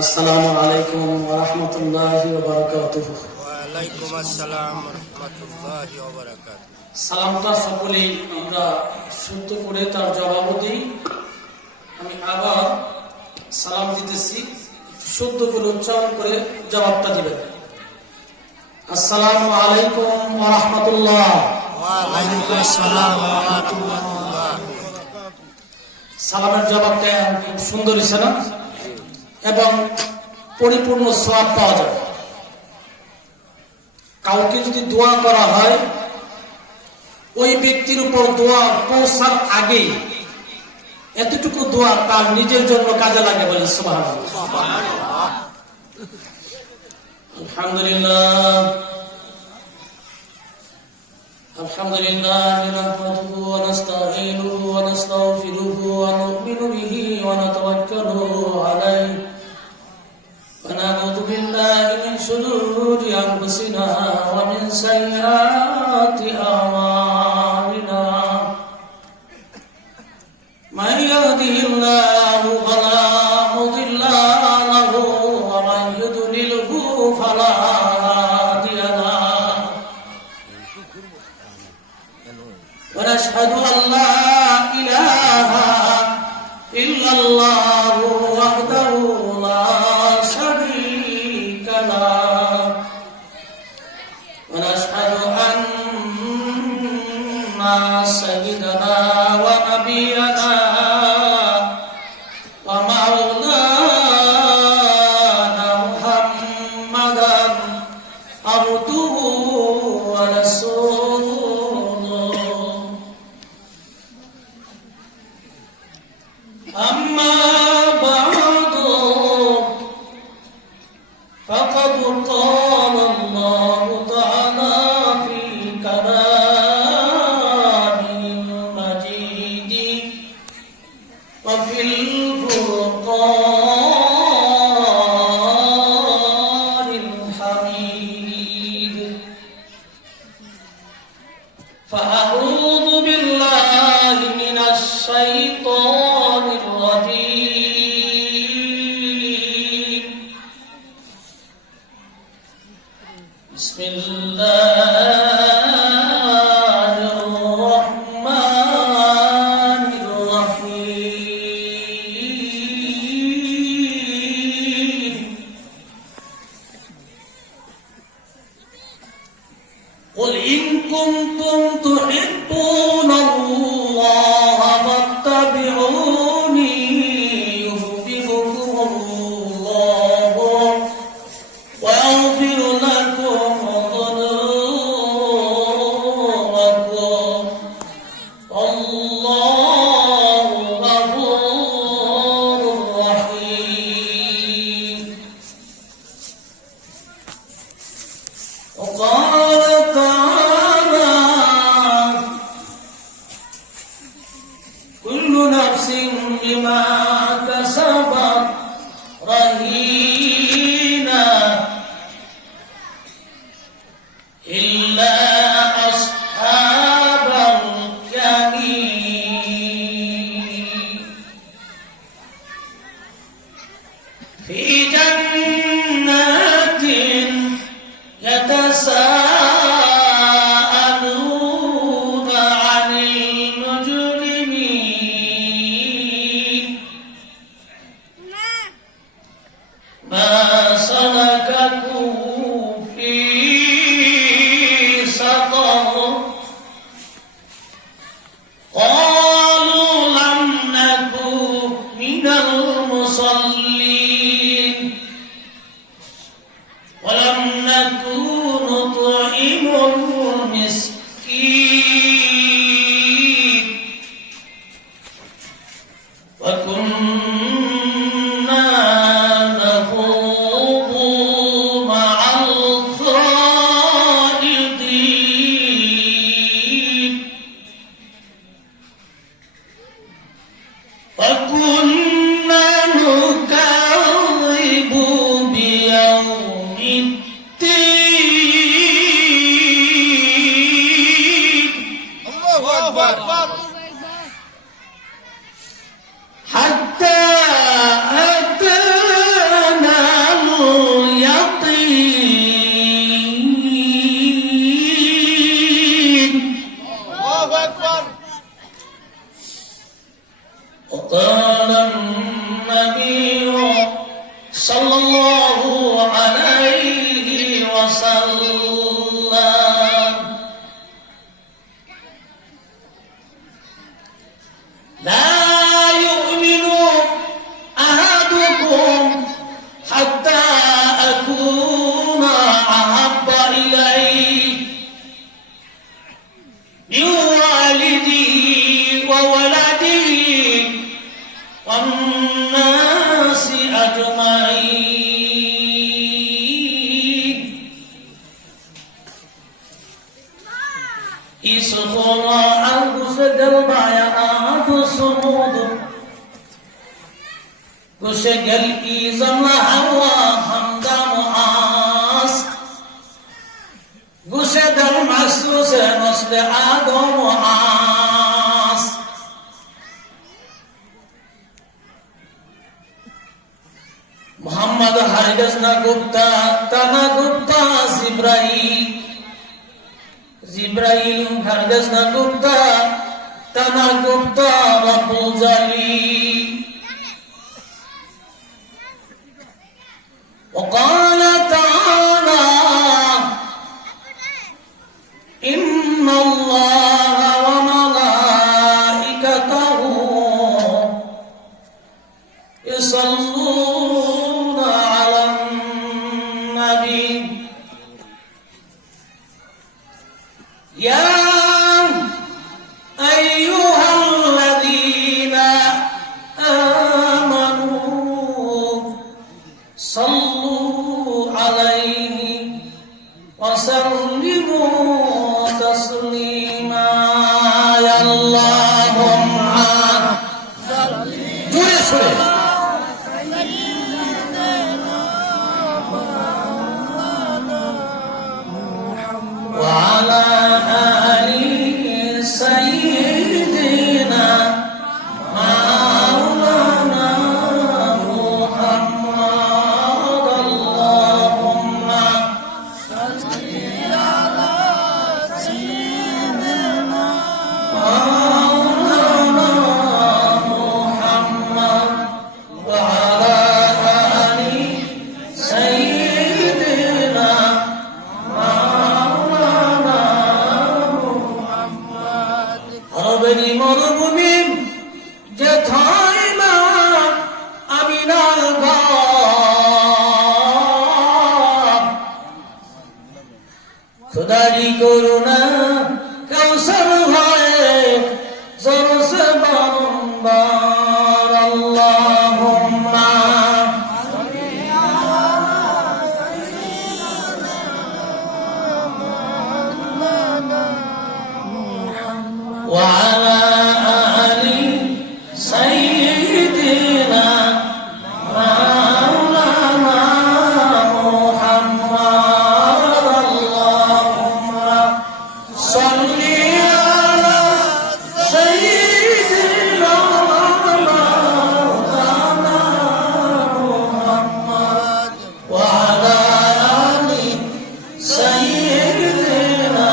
আসসালামু আলাইকুম ওয়া রাহমাতুল্লাহি ওয়া বারাকাতুহু। ওয়া আলাইকুম আসসালাম ওয়া রাহমাতুল্লাহি ওয়া বারাকাতুহু। সালামটা সকলেই আমরা শুদ্ধ করে তার জবাব দিই। আমি আবার সালাম দিতেছি, শুদ্ধ করে উচ্চারণ করে জবাবটা দিবেন। আসসালামু আলাইকুম ওয়া রাহমাতুল্লাহ। ওয়া আলাইকুম আসসালাম ওয়া রাহমাতুল্লাহ। সালামের জবাবটা খুব সুন্দর হয়েছে না? এবং পরিপূর্ণ সওয়াব পাওয়া যাবে। কাউকে যদি দোয়া করা হয়, ওই ব্যক্তির উপর দোয়া পৌঁছার আগেই এতটুকু দোয়া তার নিজের জন্য কাজে লাগে, বলে সুবহানাল্লাহ। আলহামদুলিল্লাহ আলহামদুলিল্লাহ নাহমাদুহু ওয়া নাস্তাঈনুহু ওয়া নাস্তাগফিরুহু ওয়া নু'মিনু বিহি ওয়া নাতাওয়াক্কালু আলাইহি ওয়া না'উযু বিল্লাহি মিন শুরুরি আনফুসিনা ওয়া মিন সাইয়্যাতি আ'মালিনা। মান ইয়াহদিহিল্লাহু ফালা মুদিল্লা লাহু ওয়া মান ইউদ্লিলহু ফালা হাদিয়া লাহু। ونشهد أن لا إله إلا الله وحده لا شريك له ونشهد أن سيدنا ونبينا ومولانا محمدا عبده ورسوله. أما بعد فقد قال الله تعالى في كلامه المجيد وفي الفرقان الحميد. فأعوذ بالله من الشيطان الرجيم. بسم الله الرحمن الرحيم. قل إن كنتم تحبون الله فاتبعوني يحببكم الله ويغفر لكم ذنوبكم والله غفور رحيم. وقال تعالى كل نفس بما كسبت رهينة إلا أصحاب اليمين في جنات يتساءلون عن المجرمين ما سلككم في سقر قالوا لم نكن من المصلين ولم نكن نطعم المسكين وكنا نخوض সাল্লাল্লাহু আলাইহি ওয়াসাল্লাম। লা ইউমিনু আহাদুকুম হাত্তা আকুনা আহাব্বা ইলাইহি মিন ওয়ালিদিহি ওয়া ওয়ালাদিহি ওয়ান নাসি আজমাইন। ইসখরা আল-গুসদল বায়াত সুমুদ গুসগল ইজম হাওয়া হামদা মুআস গুসদল মাসুস নসল আদম মুআস। মোহাম্মদ হারিদাস না গুপ্তা তানা গুপ্তা জিব্রাইল হারিদাস না গুপ্তা তানা গুপ্তা রাবুজালি। وقال تعالى إن الله وملائكته يصلون على النبي يا أيها الذين آمنوا صلوا عليه وسلموا تسليما يا اللهم جوري سوري وعلى آل سيدنا مولانا محمد اللهم صل على سيدنا مولانا محمد وعلى آل سيدنا হবেনি মরুভূমি যেথায় মা আমিনার ঘর, খুদারি করুণা কাউসার ভয়ে জলসে বারম্বার আল্লাহুম্মা وعلى آل سيدنا مولانا محمد اللهم صل على سيدنا مولانا محمد وعلى آل سيدنا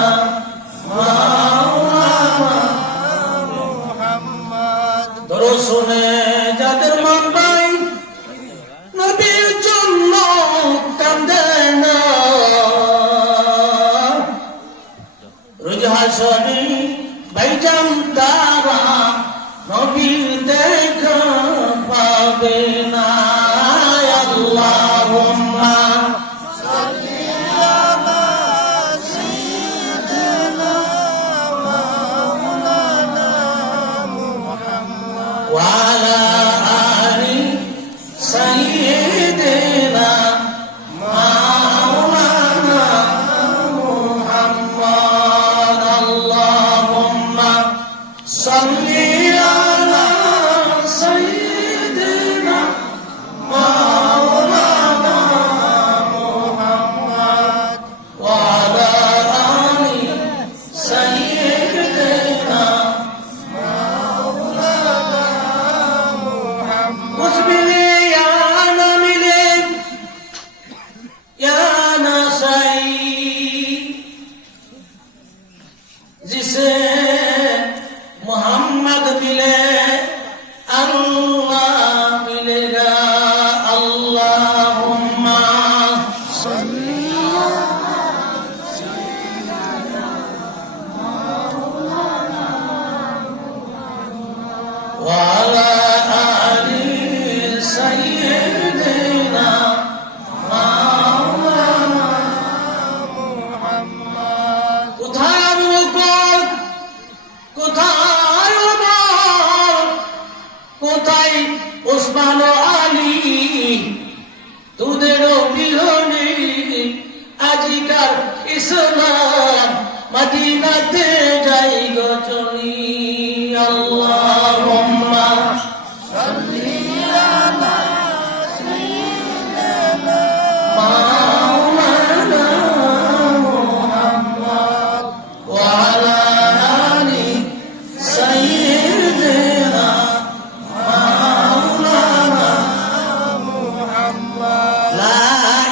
শুনে যাদের মন ভাই নবীর জন্য কান্দে না, রোজ হাসরে ভাইজান তারা নবীর দেখা পাবে না। আল্লাহুম্মা وعلى آل سيدنا مولانا محمد اللهم صل على سيدنا مولانا محمد وعلى آل سيدنا মুসবিলে আনা মিলে ভালো আলী তোদেরও বিহনে আজিকার ইসলাম মদিনাতে যাই গো চলি আল্লাহুম্মা সাল্লি আলা সাইয়্যিদিনা মাওলানা মুহাম্মদ ওয়া আলা আলি সাইয়্যিদিনা মাওলানা মুহাম্মদ লা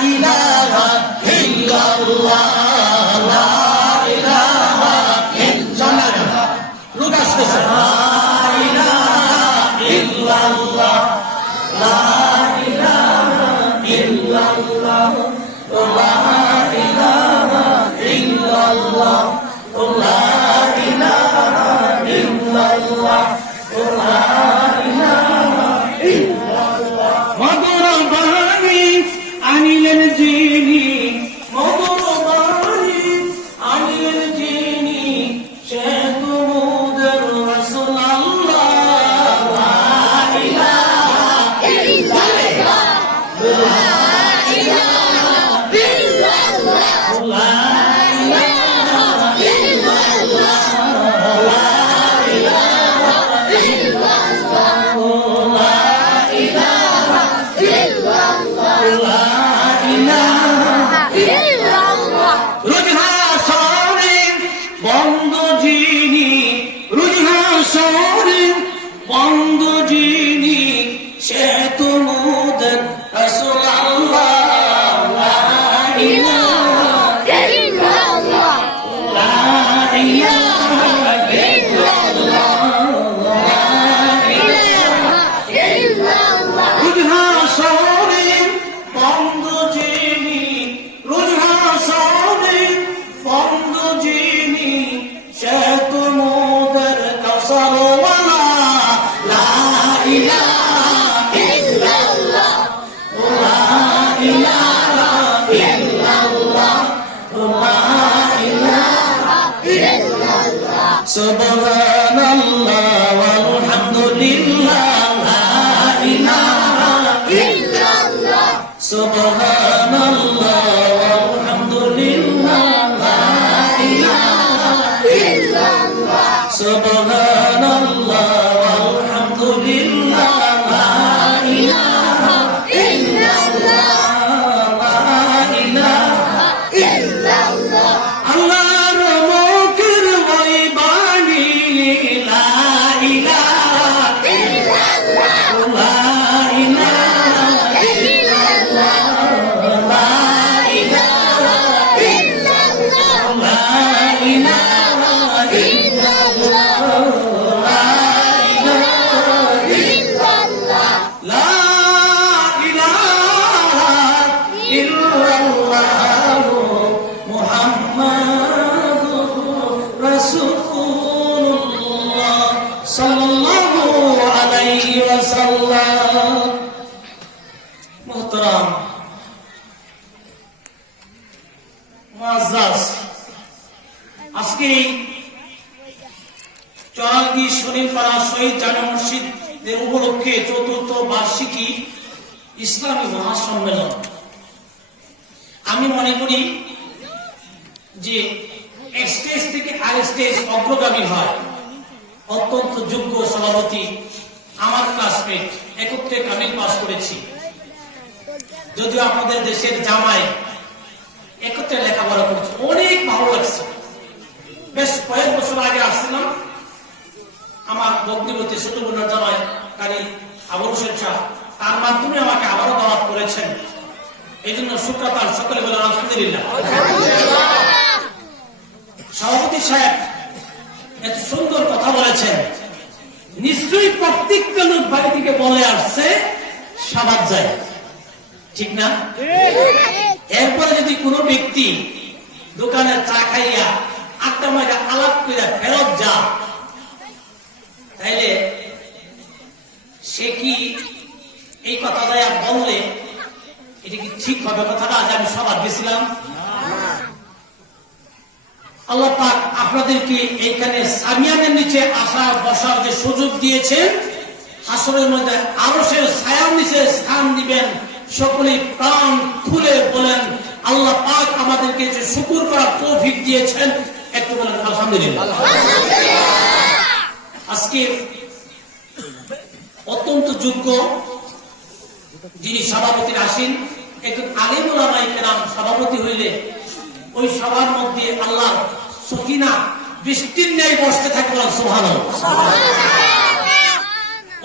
ইলাহা ইল্লাল্লাহ আনিলেন যিনি মধুর বাণী আনিলেন যিনি সে তোমাদের রাসূল আল্লাহ লা ইলাহা ইল্লাল্লাহ লা ইলাহা ইল্লাল্লাহ লা ইলাহা ইল্লাল্লাহ লা ইলাহা ইল্লাল্লাহ লা ইলাহা ইল্লাল্লাহ বন্ধ যিনি সে তোমাদের রাসূল আল্লাহ লা ইলাহা ইল্লাল্লাহ লা ইলাহা ইল্লাল্লাহ লা ইলাহা ইল্লাল্লাহ রুজহা শরীর বন্ধ যিনি রুজহা শরীর বন্ধ যিনি সে তোমাদের কাউসার Subhanallah walhamdulillah la ilaha illallah Subhanallah walhamdulillah la ilaha illallah Subhanallah walhamdulillah la ilaha illallah la ilaha illallah Allah'র মুখের ওই বাণী লা ইলাহা ইল্লাল্লাহ লা ইলাহা ইল্লাল্লাহ লা ইলাহা ইল্লাল্লাহ লা ইলাহা ইল্লাল্লাহ লা ইলাহা ইল্লাল্লাহ লা ইলাহা ইল্লাল্লাহ মুহাম্মাদুর রাসূলুল্লাহ সাল্লাল্লাহু আলাইহি ওয়াসাল্লাম মুহতারাম মুআজ্জাজ আজকে চরাঙ্গি শরীফপাড়া শহীদ জামে মসজিদের উপলক্ষে চতুর্থ বার্ষিকী ইসলামী মহাসম্মেলন আমি মনে করি যে এক স্টেজ থেকে আর স্টেজ অগ্রগামী হয় অত্যন্ত যোগ্য সভাপতি আমার ক্লাসমেট একত্রে কামিল পাস করেছি যদিও আমাদের দেশের জামাই একত্রে লেখাপড়া করেছি অনেক ভালো লাগছে বেশ কয়েক বছর আগে আসছিলাম আমার বগ্নিবতী ছোট বোনের জামাই কারি আবুল হোসেন শাহ তার মাধ্যমে আমাকে আবারও দাওয়াত করেছেন এই জন্য শুক্রবার সকলে বলেন আলহামদুলিল্লাহ সভাপতি সাহেব এত সুন্দর কথা বলেছেন নিশ্চয়ই প্রত্যেকটা লোক বাড়ি থেকে বলে আসছে সাবাত যায় ঠিক না এরপরে যদি কোনো ব্যক্তি দোকানে চা খাইয়া আড্ডা মাইরা আলাপ করে ফেরত যা তাইলে সে কি এই কথা যায় বললে এটা কি ঠিক হবে কথাটা আজ আমি সবার গেছিলাম আল্লাহ পাক আপনাদেরকে এইখানে সামিয়ানের নিচে আসা বসার যে সুযোগ দিয়েছেন হাসরের মধ্যে আরশের ছায়ার নিচে স্থান দিবেন। সকলেই প্রাণ খুলে বলেন, আল্লাহ পাক আমাদেরকে যে শুকর করার তৌফিক দিয়েছেন, একটু বলেন আলহামদুলিল্লাহ। আজকে অত্যন্ত যোগ্য যিনি সভাপতির আসেন, একজন আলেম ওলামায়ে কেরাম সভাপতি হইলে ওই সভার মধ্যে আল্লাহ সকিনা বৃষ্টির ন্যায় বসতে থাকবে, সুবহানাল্লাহ।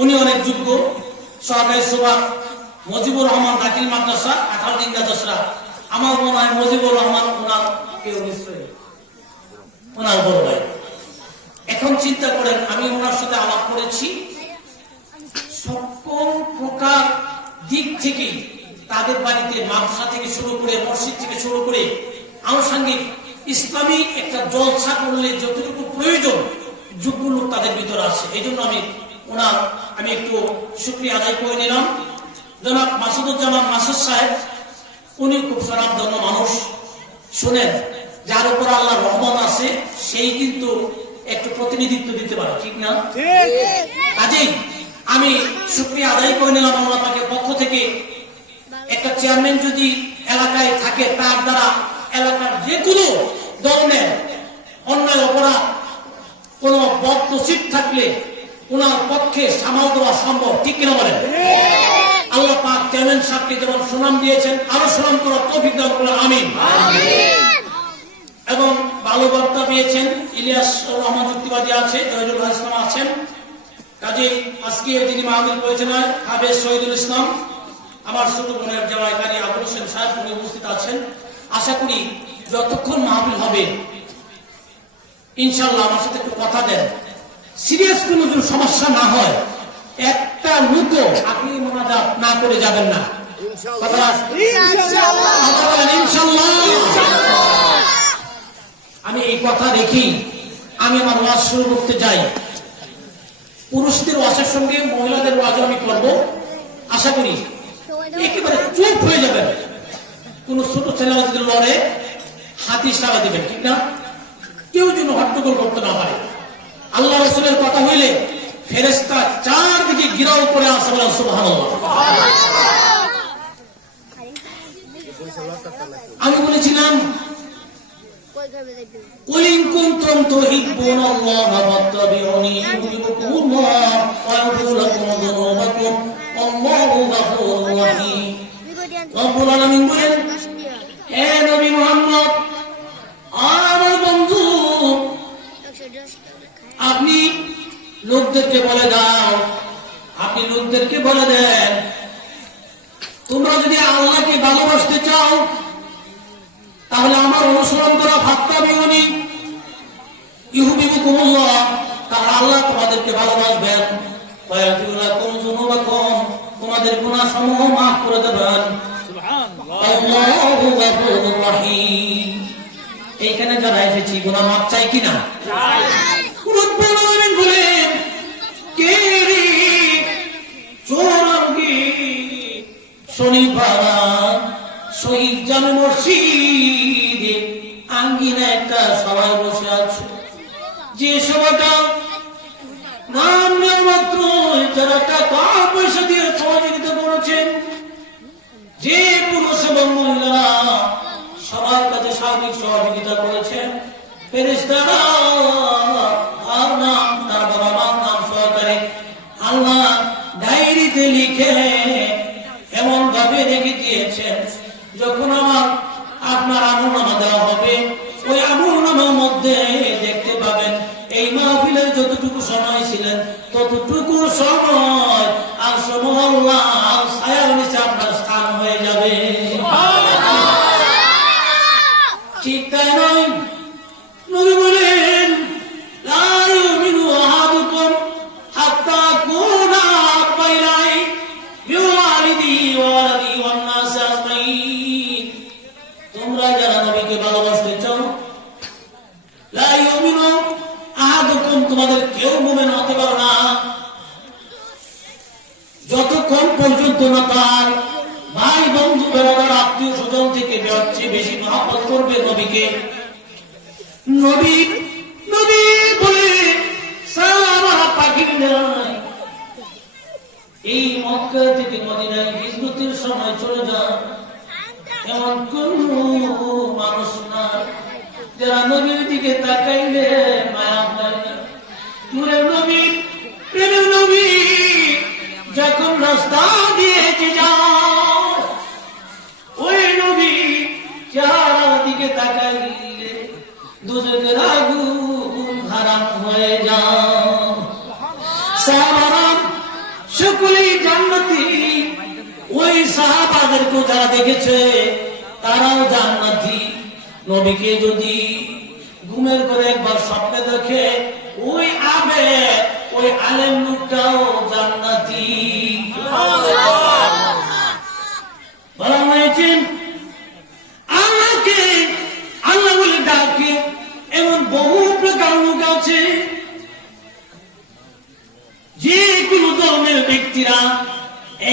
উনি অনেক যোগ্য। সরকারি সভা মজিবুর রহমান দাখিল মাদ্রাসা 18 দিন দশরা, আমার মনে হয় মজিবুর রহমান ওনার কেউ নিশ্চয়ই ওনার বড় ভাই। এখন চিন্তা করেন, আমি ওনার সাথে আলাপ করেছি, সকল প্রকার দিক থেকে তাদের বাড়িতে মাদ্রাসা থেকে শুরু করে মসজিদ থেকে শুরু করে আনুষঙ্গিক ইসলামী একটা জলসা করলে যতটুকু প্রয়োজন যোগ্য লোক তাদের ভিতরে আছে। এই জন্য আমি একটু শুকরিয়া আদায় করে নিলাম। জনাব মাসুদুজ্জামান মাসুদ সাহেব, উনি খুব স্বনামধন্য মানুষ। শুনেন, যার উপর আল্লাহর রহমত আছে সেই কিন্তু একটু প্রতিনিধিত্ব দিতে পারে, ঠিক না? কাজেই আমি শুকরিয়া আদায় করে নিলাম আল্লাহ পাকের পক্ষ থেকে। একটা চেয়ারম্যান যদি এলাকায় থাকে, তার দ্বারা এলাকার যে কোনো ধরনের অন্যায় অপরাধ, কোন বদনসিব থাকলে ওনার পক্ষে সামাল দেওয়া সম্ভব, ঠিক কিনা বলেন? আল্লাহ পাক চেয়ারম্যান সাহেবকে যেমন সুনাম দিয়েছেন, আরো সুনাম করার তৌফিক দান করুন, আমিন। এবং ভালো বার্তা পেয়েছেন, ইলিয়াস রহমান যুক্তিবাদী আছে, জহিরুল ইসলাম আছেন। কাজে আজকে যিনি মাহফিল করেছেন হাফেজ শহীদুল ইসলাম, আমার ছোট বোনের জামাই কারি আবুল হোসেন সাহেব, উনি উপস্থিত আছেন। আশা করি যতক্ষণ মাহফিল হবে ইনশাআল্লাহ আমার সাথে একটু কথা দেন, সিরিয়াস কোনো সমস্যা না হয়, একটা লোকও আপনি মোনাজাত না করে যাবেন না। আমি এই কথা রেখি আমি আমার ওয়াজ শুরু করতে যাই। পুরুষদের ওয়াজের সঙ্গে মহিলাদের ওয়াজও আমি করব। আশা করি একেবারে চুপ হয়ে যাবেন। কোন ছোট ছেলে যদি লড়ে হাতি সারা দিবেন, ঠিক না? কেউ যেন হট্টগোল করতে না পারে। আল্লাহ রাসূলের কথা হইলে ফেরেশতা চারদিকে ঘিরাও করে আসে, বলেন সুবহানাল্লাহ। আমি বলেছিলাম, কুল ইন কুনতুম তুহিব্বুনাল্লাহা ফাত্তাবিউনি ইউহিব্বুকুমুল্লাহ ওয়া ইয়াগফির লাকুম যুনুবাকুম আল্লাহু গফুরুর রহিম। রব্বুল আলামিন বলেন, হে নবী মুহাম্মদ, আমার বন্ধু, আপনি লোকদেরকে বলে দাও, আপনি লোকদেরকে বলে দেন, তোমরা যদি আল্লাহকে ভালোবাসতে চাও তাহলে আমার অনুসরণ করা, ফাত্তাবিউনি ইউহিব্বুকুমুল্লাহ, তাহলে আল্লাহ তোমাদেরকে ভালোবাসবেন, ওয়া ইয়াগফির লাকুম যুনুবাকুম, তোমাদের গুনাহ সমূহ মাফ করে দেবেন, সুবহানাল্লাহ, আল্লাহু গফুরুর রহিম। এইখানে যারা এসেছি গুনাহ মাফ চাই কিনা? চাই। রব্বুল আলামিন বলেন, কে রে চোরাঙ্গি শনিপাড়া শহীদ জামে মসজিদে আঙ্গিনা একটা সবাই বসে আছে, যে সবাটা নাম মাত্র যারা টাকা পয়সা দিয়ে সহযোগিতা করেছেন, যে পুরুষ এবং মহিলারা সবার কাছে সার্বিক সহযোগিতা করেছেন, ফেরেশতারা আর নাম, তার বাবা মার নাম সহকারে আল্লাহ ডায়েরিতে লিখে এমন ভাবে রেখে দিয়েছেন, যখন আপনার আমলনামা দেওয়া হবে, ওই আমলনামার মধ্যে দেখতে পাবেন এই মাহফিলের যতটুকু সময় ছিলেন ততটুকু সময় আর সময় আল্লাহ ছায়ার নিচে আপনার স্থান হয়ে যাবে, ঠিক তাই নয়? নবী বলেন, লা ইউমিনু আহাদুকুম হাত্তা কুনা আহাব্বা ইলাইহি বিওয়ালিদিহি ওয়া ওয়ালাদিহি ওয়ান নাস আজমাইন। তোমরা যারা নবীকে ভালোবাসতে চাও, লা ইউমিনু আহাদুকুম, তোমাদের কেউ মুমিন হতে পারো না যতক্ষণ পর্যন্ত না তার ভাই বন্ধু বেড়াদার আত্মীয় স্বজন থেকে বেশি মহব্বত করবে নবীকে। নবী নবী বলে সারা পাখির নাই চলে যান, এমন কোন মানুষ না যারা নবীর দিকে তাকাইলে মায়া হয় না। নূরের নবী, প্রেমের নবী যখন রাস্তা দিয়েছে যাও, ওই নবী চেহারার দিকে তাকাইলে দুজকের আগুন হারাম হয়ে যাও। সাহাবারা সকলেই জান্নাতি, ওই সাহাবাদেরকে যারা দেখেছে তারাও জান্নাতি। নবীকে যদি ঘুমের করে একবার স্বপ্নে দেখে ওই ওই আলেম লোকটাও জান্নাতি। বলা হয়েছে আল্লাহকে আল্লাহ বলে ডাকে এমন বহু প্রকার লোক আছে। যে কোনো ধর্মের ব্যক্তিরা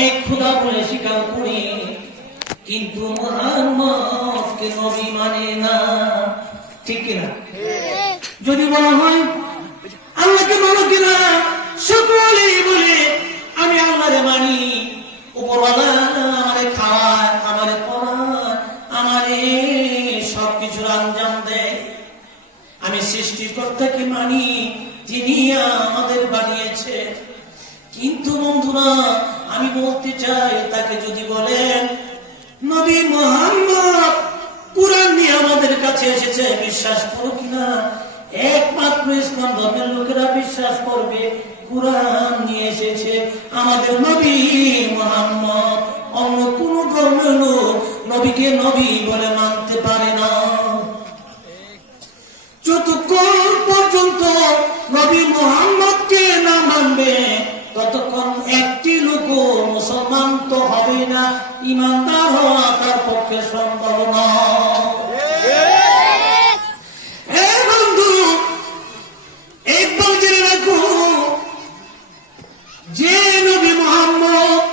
এক খোদা বলে স্বীকার করে, কিন্তু মুহাম্মদকে নবী মানে না, ঠিক কিনা? যদি বলা হয় আল্লাহকে মানো কিনা, সকলেই বলে আমি আল্লাহরে মানি, উপরওয়ালা আমারে খাওয়ায়, আমারে পড়ায়, আমারে সবকিছুর আঞ্জাম দেয়, আমি সৃষ্টিকর্তাকে মানি যিনি আমাদের বানিয়েছে। কিন্তু বন্ধুরা আমি বলতে চাই, তাকে যদি বলেন নবী মুহাম্মদ কুরআন নিয়ে আমাদের কাছে এসেছে, বিশ্বাস করো কিনা? একমাত্র ইসলাম ধর্মের লোকেরা বিশ্বাস করবে কুরআন নিয়ে এসেছে আমাদের নবী মুহাম্মদ। অন্য কোন ধর্মের লোক নবীকে নবী বলে মানতে পারে না। যতক্ষণ পর্যন্ত নবী মুহাম্মদকে না মানবে ততক্ষণ একটি লোক মুসলমান তো হবে না, ইমানদার হওয়া তার পক্ষে সম্ভব নয়। বন্ধু একবার জেনে রাখো, যে নবী মুহাম্মদ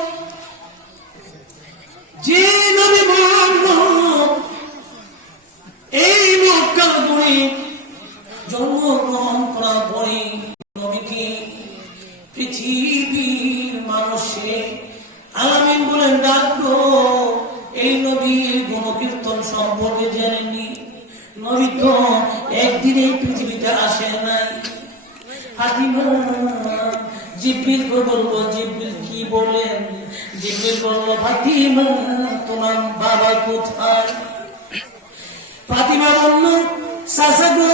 এই মক্কার পরে জন্মগ্রহণ করার পরে নবীকে পৃথিবীর মানুষে আলামিন বলেন ডাকো। এই নবীর গুণকীর্তন সম্পর্কে জেনেনি। নবী তো একদিনে পৃথিবীতে আসে নাই। ফাতিমা জিবরিল বলল, জিবরিল কি বলেন? জিবরিল বলল, ফাতিমা তোমার বাবা কোথায়? ফাতিমা বলল, চাচা গো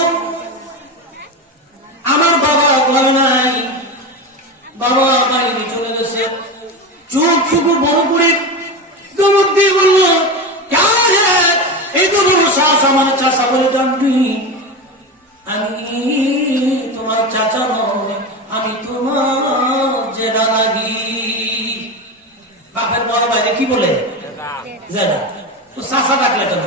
আমার বাবা ঘরে নাই, বাবা বাইরে চলে গেছে। চোখ চুকু বড় করে দমক দিয়ে বলল, এই তো বড় শ্বাস আমার চাচা বলে জানবি? আমি তোমার চাচা নয়, আমি তোমার জেঠা লাগি। বাপের বড় বাইরে কি বলে? জেঠা। তো চাচা ডাকলে কেন?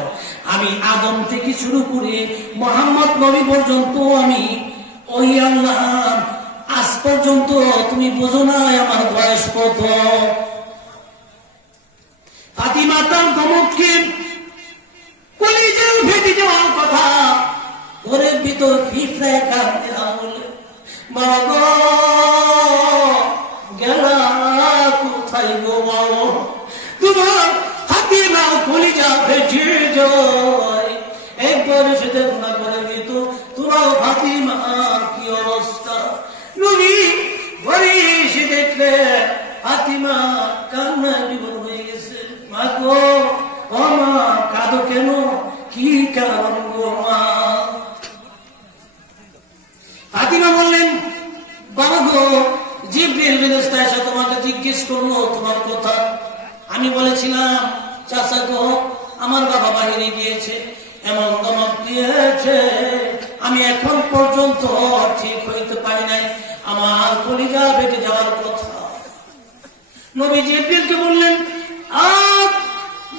আমি আদম থেকে শুরু করে মুহাম্মদ নবী পর্যন্ত আমি ওই আল্লাহ, আজ পর্যন্ত তুমি বোঝো নাই আমার বয়স কত। ফাতিমা তার ধমককে কলিজায় ফেটে যাওয়ার কথা ঘরের ভিতর ফিফড়ায় কাঁদতে বলে, বাবা গো গেলা কোথায় গো বাবা? তোমার ফাতিমা কলিজা ফেটে যায়। একবার এসে দেখো না করে দিত তোমার ফাতিমার কি অবস্থা। নবী ঘরে এসে দেখলে ফাতিমা কান্নায় বিভোর হয়ে গেছে। মা গো, ও মা কাঁদো কেন? কি কারণ গো মা? ফাতিমা বললেন, বাবা গো জিবরিল ফেরেশতা এসে তোমাকে জিজ্ঞেস করলো তোমার কথা। আমি বলেছিলাম চাচা গো আমার বাবা বাইরে গিয়েছে, এমন ধমক দিয়েছে আমি এখন পর্যন্ত ঠিক হইতে পারি নাই, আমার কলিজা বেঁকে যাওয়ার কথা। নবী জিবরিলকে বললেন,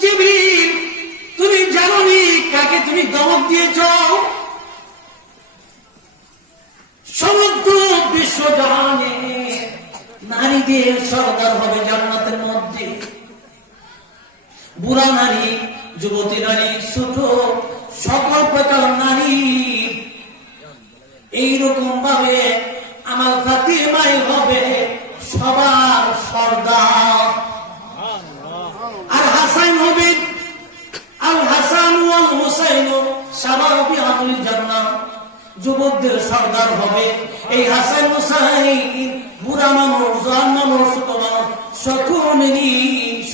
জিবরিল তুমি জানোনি কাকে তুমি ধমক দিয়েছ? সমগ্র বিশ্ব জানে নারীদের সরদার হবে জান্নাতের মধ্যে। বুড়া নারী, যুবতী নারী, ছোট সকল প্রকার নারী এইরকম ভাবে আমার ফাতিমাই হবে সবার সর্দার। আর হাসান হাসান হবে, আল হাসান ওয়াল হুসাইন শাবাবি আহলিল জান্নাহ, যুবকদের সর্দার হবে এই হাসান হুসাইন। বুড়া মানুষ, জওয়ান মানুষ, ছোট মানুষ সকলেরই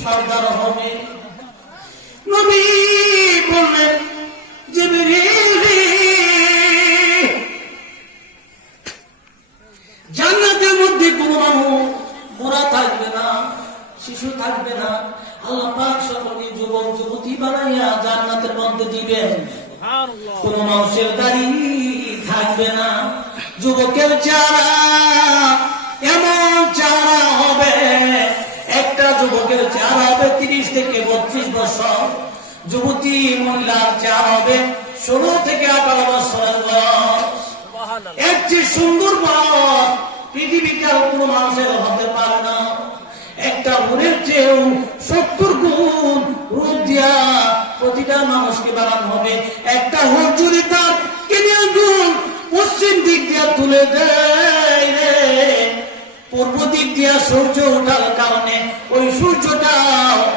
সর্দার হবে। নবী বললেন, জিবরিল জান্নাতের মধ্যে কোন মানুষ বুড়া থাকবে না, শিশু থাকবে না। আল্লাহ পাক সকলকে যুবক যুবতী বানাইয়া জান্নাতের মধ্যে দিবেন। কোন মানুষের দাড়ি থাকবে না। যুবকের চেহারা এমন চেহারা হবে, একটা যুবকের চেহারা হবে 30 থেকে 32 বছর, যুবতী মহিলার চেহারা হবে 16 থেকে 18 বছরের বয়স। এর চেয়ে সুন্দর বয়স পৃথিবীতে আর কোনো মানুষের হতে পারে না। একটা হুরের চেয়েও 70 গুণ রূপ দিয়া প্রতিটা মানুষকে বানানো হবে। একটা হুর যদি তার কেনিয়ার গুণ পশ্চিম দিক দিয়া তুলে দেয় রে, পূর্ব দিক দিয়া সূর্য ওঠার কারণে ওই সূর্যটা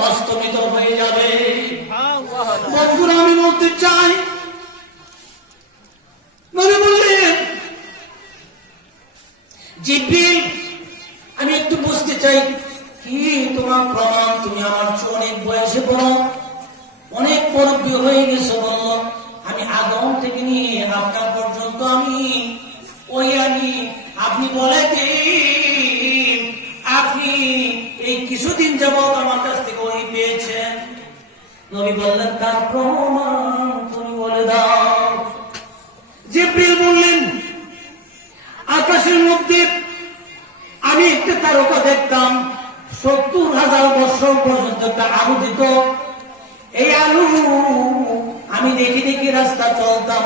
অস্তমিত হয়ে যাবে। বন্ধুরা, আমি বলতে চাই, নবী বললেন, জিবরিল আমি একটু বুঝতে চাই কি তোমার প্রমাণ? তুমি আমার চেয়ে অনেক বয়সে বড়, অনেক মুরব্বী হয়ে গেছো। বলল, আমি আদম থেকে নিয়ে আপনার পর্যন্ত আমি আপনি বলে দিন, আপনি এই কিছুদিন যাবত আমার কাছ থেকে ওই পেয়েছেন। নবী বললেন, তার প্রমাণ তুমি বলে দাও। জিবরিল বললেন, আকাশের মধ্যে আমি একটা তারকা দেখতাম, 70,000 বছর পর্যন্ত একটা আলো দিত। এই আলো আমি দেখে দেখে রাস্তা চলতাম,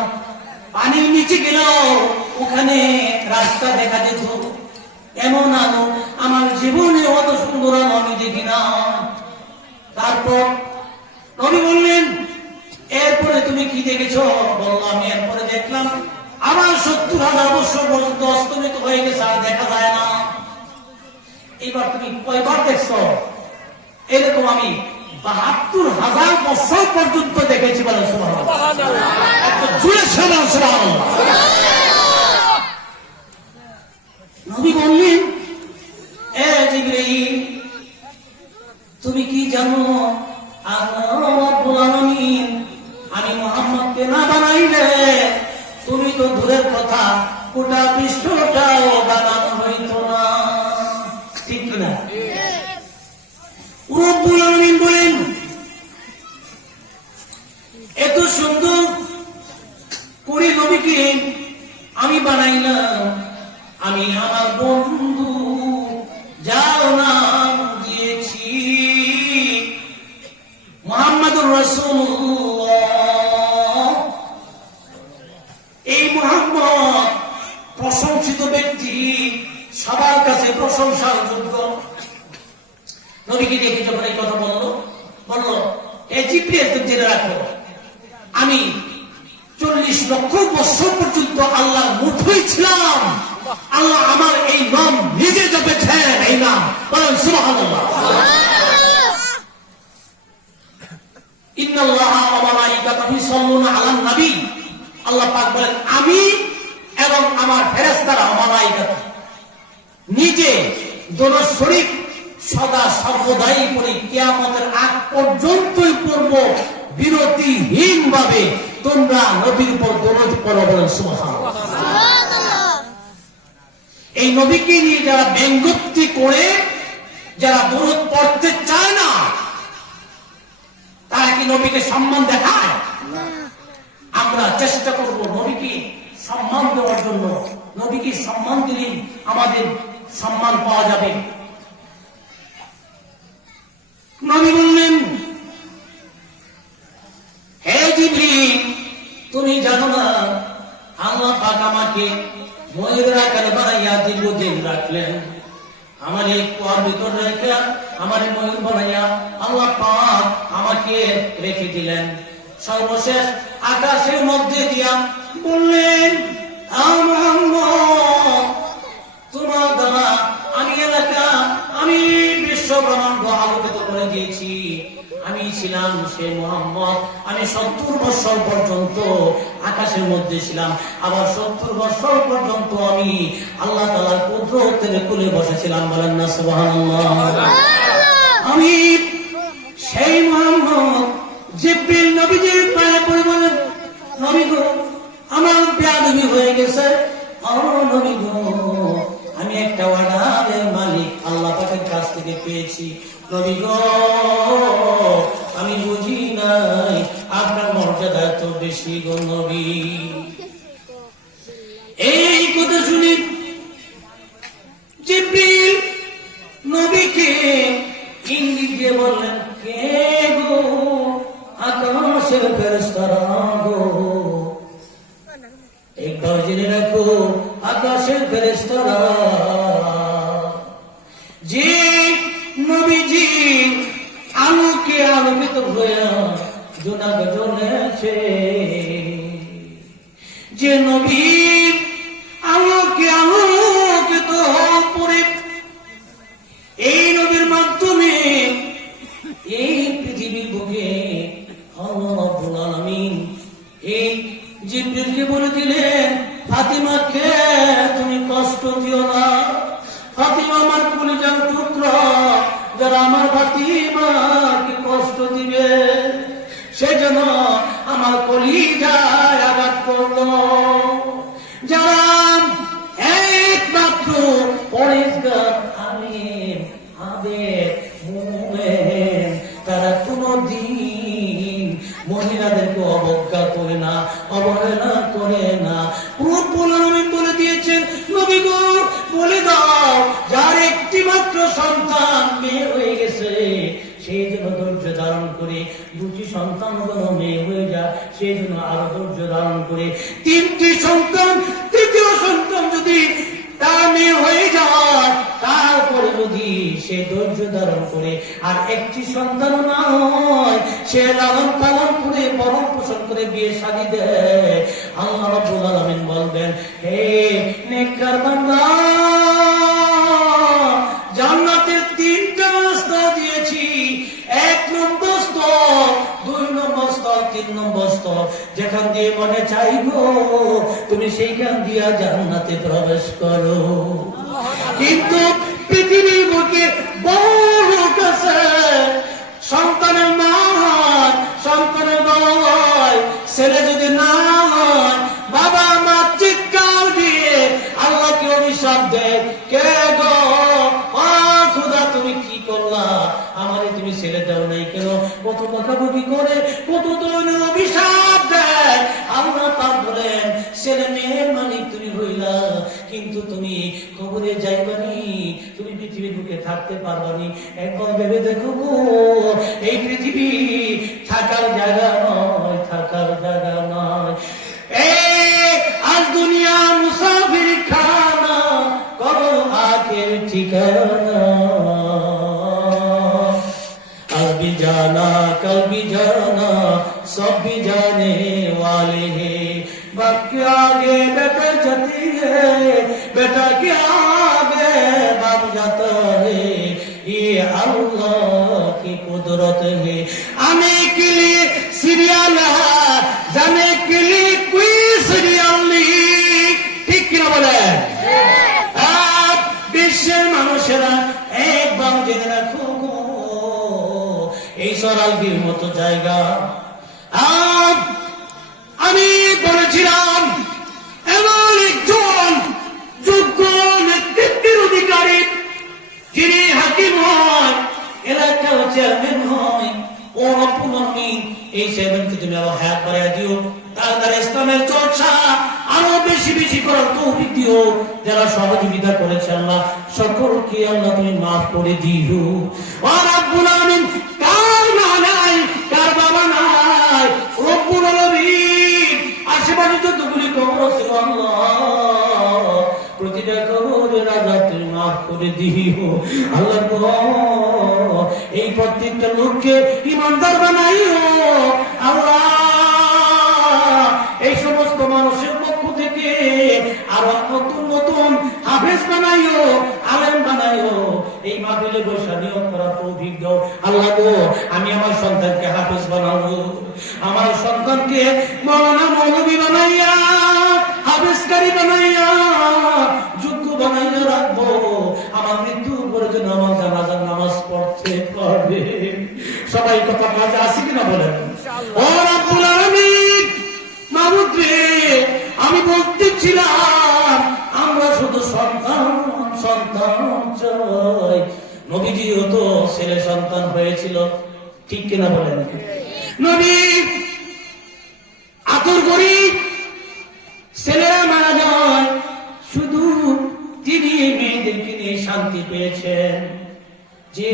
পানির নিচে গেলেও ওখানে রাস্তা দেখা যেত। এমন আলো আমার জীবনে অত সুন্দর আলো আমি দেখি না। তারপর নবী বললেন, এরপরে তুমি কি দেখেছ? বললাম, আমি এরপরে দেখলাম আবার 70,000 বছর পর্যন্ত অস্তমিত হয়ে গেছে, আর দেখা যায় না। এবার তুমি কয়বার দেখছো? এরকম আমি 72,000 বছর পর্যন্ত দেখেছি। বলেন সুবহানাল্লাহ। একটু জোরে শোনান সুবহানাল্লাহ। নবী বললেন, এ জিবরাইল তুমি কি জানো আমি মুহাম্মদকে না বানাইলে তুমি তো দূরের কথা গোটা বিশ্বটাও বানানো হইত না। ঠিক কিনা? রব্বুল আলামিন বলেন, এত সুন্দর করে নবীকে আমি বানাইলাম, আমি আমার বন্ধু যার নাম দিয়েছি মুহাম্মাদুর রাসূলুল্লাহ। এই মুহাম্মদ প্রশংসিত ব্যক্তি, সবার কাছে প্রশংসার যোগ্য। নবীকে দেখে যখন এই কথা বললো, এই জিবরিল তুমি জেনে রাখো, আমি 40 লক্ষ বছর পর্যন্ত আল্লাহর মুঠোয় ছিলাম। আল্লাহ আমার এই নাম নিজে জপেছেন, এই নাম। বলেন সুবহানাল্লাহ। ইন্নাল্লাহা ওয়া মালাইকাতুহু ইউসাল্লুনা আলান নবী। আল্লাহ পাক বলেন, আমি এবং আমার ফেরেশতারা মালাইকা নিজে দোনো শরীক সদা সর্বদাই করি, কিয়ামতের আগ পর্যন্তই পড়ব বিরতিহীন ভাবে। তোমরা নবীর উপর দরুদ পড়ো। বলেন সুবহানাল্লাহ। এই নবীকে নিয়ে যারা ব্যঙ্গোক্তি করে, যারা দরুদ পড়তে চায় না, তারা কি নবীকে সম্মান দেখায়? আমরা চেষ্টা করব নবীকে সম্মান দেওয়ার জন্য। নবীকে সম্মান দিলেই আমাদের সম্মান পাওয়া যাবে। নবী বললেন, হে জিবরিল তুমি জানো না আল্লাহ পাক আমাকে ময়ূরের আকারে বানাইয়া দীর্ঘদিন রাখলেন। আমার এই কুয়ার ভিতর রেখে আমার ময়ূর বানাইয়া আল্লাহ পাক আমাকে রেখে দিলেন। সর্বশেষ আকাশের মধ্যে দিয়া বললেন, তোমার দ্বারা আমি এলাকা, আমি বিশ্ব ব্রহ্মাণ্ড আলোকিত করে দিয়েছি। আমি ছিলাম সে মুহাম্মদ, আমি 70 বছর পর্যন্ত আকাশের মধ্যে ছিলাম, আবার 70 বছর পর্যন্ত আমি আল্লাহ তাআলার কুদরতের কোলে বসেছিলাম। বলেন না সুবহানাল্লাহ। আমি সেই মুহাম্মদ জিবরিল নবীজির পায়ে পড়ে বলেন, নবী গো আমার বেয়াদবি হয়ে গেছে, নবী গো আমি একটা অর্ডারের মালিক আল্লাহ পাকের কাছ থেকে পেয়েছি, নবী গো আমি বুঝি নাই আপনার মর্যাদা এত বেশি গো নবী। এই কথা শুনি জিবরিল নবীকে ইঙ্গিত দিয়ে বললেন, কে গো? আকাশের ফেরেশতারা গো, একবার জেনে রাখো আকাশের ফেরেশতারা যে নবীজি আলোকে আলোকিত হয়ে জোনাকে জ্বলেছে, যে নবী আলোকে আলোকিত পরে এই নবীর মাধ্যমে এই পৃথিবীর বুকে আল্লাহ রাব্বুল আলামিন এই জিবরিলকে বলে দিলেন, ফাতিমাকে তুমি কষ্ট দিও না, ফাতিমা আমার কলিজার টুকরা, যারা আমার ফাতিমাকে কষ্ট দিবে সেজন্য আমার কলিজায় আঘাত করলো, যারা একমাত্র পরেশগার আলেম আবেদ মুমিন তারা কোনদিন মহিলাদেরকে অবজ্ঞা করে না, অবহেলা করে না। রব্বুল আলামিন বলে দিয়েছেন, নবী গো বলে দাও যার একটি মাত্র সন্তান মেয়ে হয়ে গেছে সেই জন্য ধৈর্য ধারণ করে, দুটি সন্তান মেয়ে হয়ে যায় সেই জন্য আরো ধৈর্য ধারণ করে, তিনটি সন্তান তৃতীয় সন্তান যদি তার মেয়ে হয়ে যায় তারপরে যদি সে ধৈর্য ধারণ করে, আর একটি সন্তান না হয় সে লালন পালন করে বরণ পোষণ করে বিয়ে শাদী দেয়, আল্লাহ রাব্বুল আলামিন বলবেন, হে নেককার বান্দা জান্নাতের 3টা রাস্তা দিয়েছি, 1 নম্বর স্তর, 2 নম্বর স্তর, 3 নম্বর স্তর, যেখান দিয়ে মনে চাইবো তুমি সেইখান দিয়ে জান্নাতে প্রবেশ করো। কিন্তু পৃথিবীর বুকে বড় কাছে সন্তানের মা হয়, সন্তানের বাবা হয়, ছেলে যদি না হয় বাবা মা চিৎকার দিয়ে আল্লাহকে অভিশাপ দেয়, কে গো খোদা তুমি কি করলা, আমারে তুমি ছেলে দাও নাই কেন, কত বকাবকি করে কত ধরনের অভিশাপ দেয়। আল্লাহ পাক বলেন, ছেলে মেয়ের মালিক তুমি হইলা কিন্তু তুমি কবরে যাইবানি, তুমি পৃথিবীর বুকে থাকতে পারবানি। একবার ভেবে দেখো এই পৃথিবী থাকার জায়গা নয়, থাকার জায়গা নয়। আজ দুনিয়া মুসাফির খানা, কবর আখের ঠিকানা, आज भी जाना कल भी जाना सब भी जाने वाले हैं, बाप के आगे बेटा जाती है, बेटा के आगे बाप जाता है, ये अल्लाह की कुदरत है। आने के लिए सीरियल है, जाने के लिए कोई सीरियल नहीं, ठीक क्या बोले? आप বিশ্বের মানুষেরা একবার জেনে রাখো এই সরাইবির মতো জায়গা আমি বলেছিলাম এমন একজন যোগ্য নেতৃত্বের অধিকারী যিনি হাকিম হয়, এলাকার চেয়ারম্যান হয়, ও রব্বুল আলামিন এই চেয়ারম্যানকে তুমি আরো হায়াত বাড়াইয়া দিও, তার দ্বারা ইসলামের চর্চা আরো বেশি বেশি করার তৌফিক দিও, যারা সহযোগিতা করেছে আল্লাহ সকলকে আল্লাহ তুমি মাফ করে দিও। ও রব্বুল আলামিন কার মা নাই, কার বাবা নাই, রব্বুল আলামিন আশেপাশে যতগুলি কবর আছে আল্লাহ প্রতিটা কবরের আযাব তুমি মাফ করে দিও আল্লাহ গো। এই প্রত্যেকটা লোককে ঈমানদার বানাইও আল্লাহ, এই সমস্ত মানুষের পক্ষ থেকে আরো নতুন নতুন হাফেজ বানাইও, আলেম বানাইও, এই মাহফিলে বসে নিয়ত করা তৌফিক দাও আল্লাহ গো। আমি আমার সন্তানকে হাফেজ বানাবো, আমার সন্তানকে মাওলানা মৌলভী বানাইয়া হাফেজকারী বানাইয়া যোগ্য বানাইয়া রাখবো। আমার মৃত্যুর পরে যেন আমার জানাজার নামাজ পড়তে পারবে। সবাই কথা কাজে আসি কিনা বলেন? ও রব্বুল আলামিন, মাবুদ রে, আমি বলতেছিলাম আমরা শুধু সন্তান সন্তান চাই। নবীজিও তো ছেলে সন্তান হয়েছিল, ঠিক কিনা বলেন? নবী আতর গরিব, ছেলেরা মারা যায়, শুধু তিনি মেয়েদেরকে নিয়ে শান্তি পেয়েছেন যে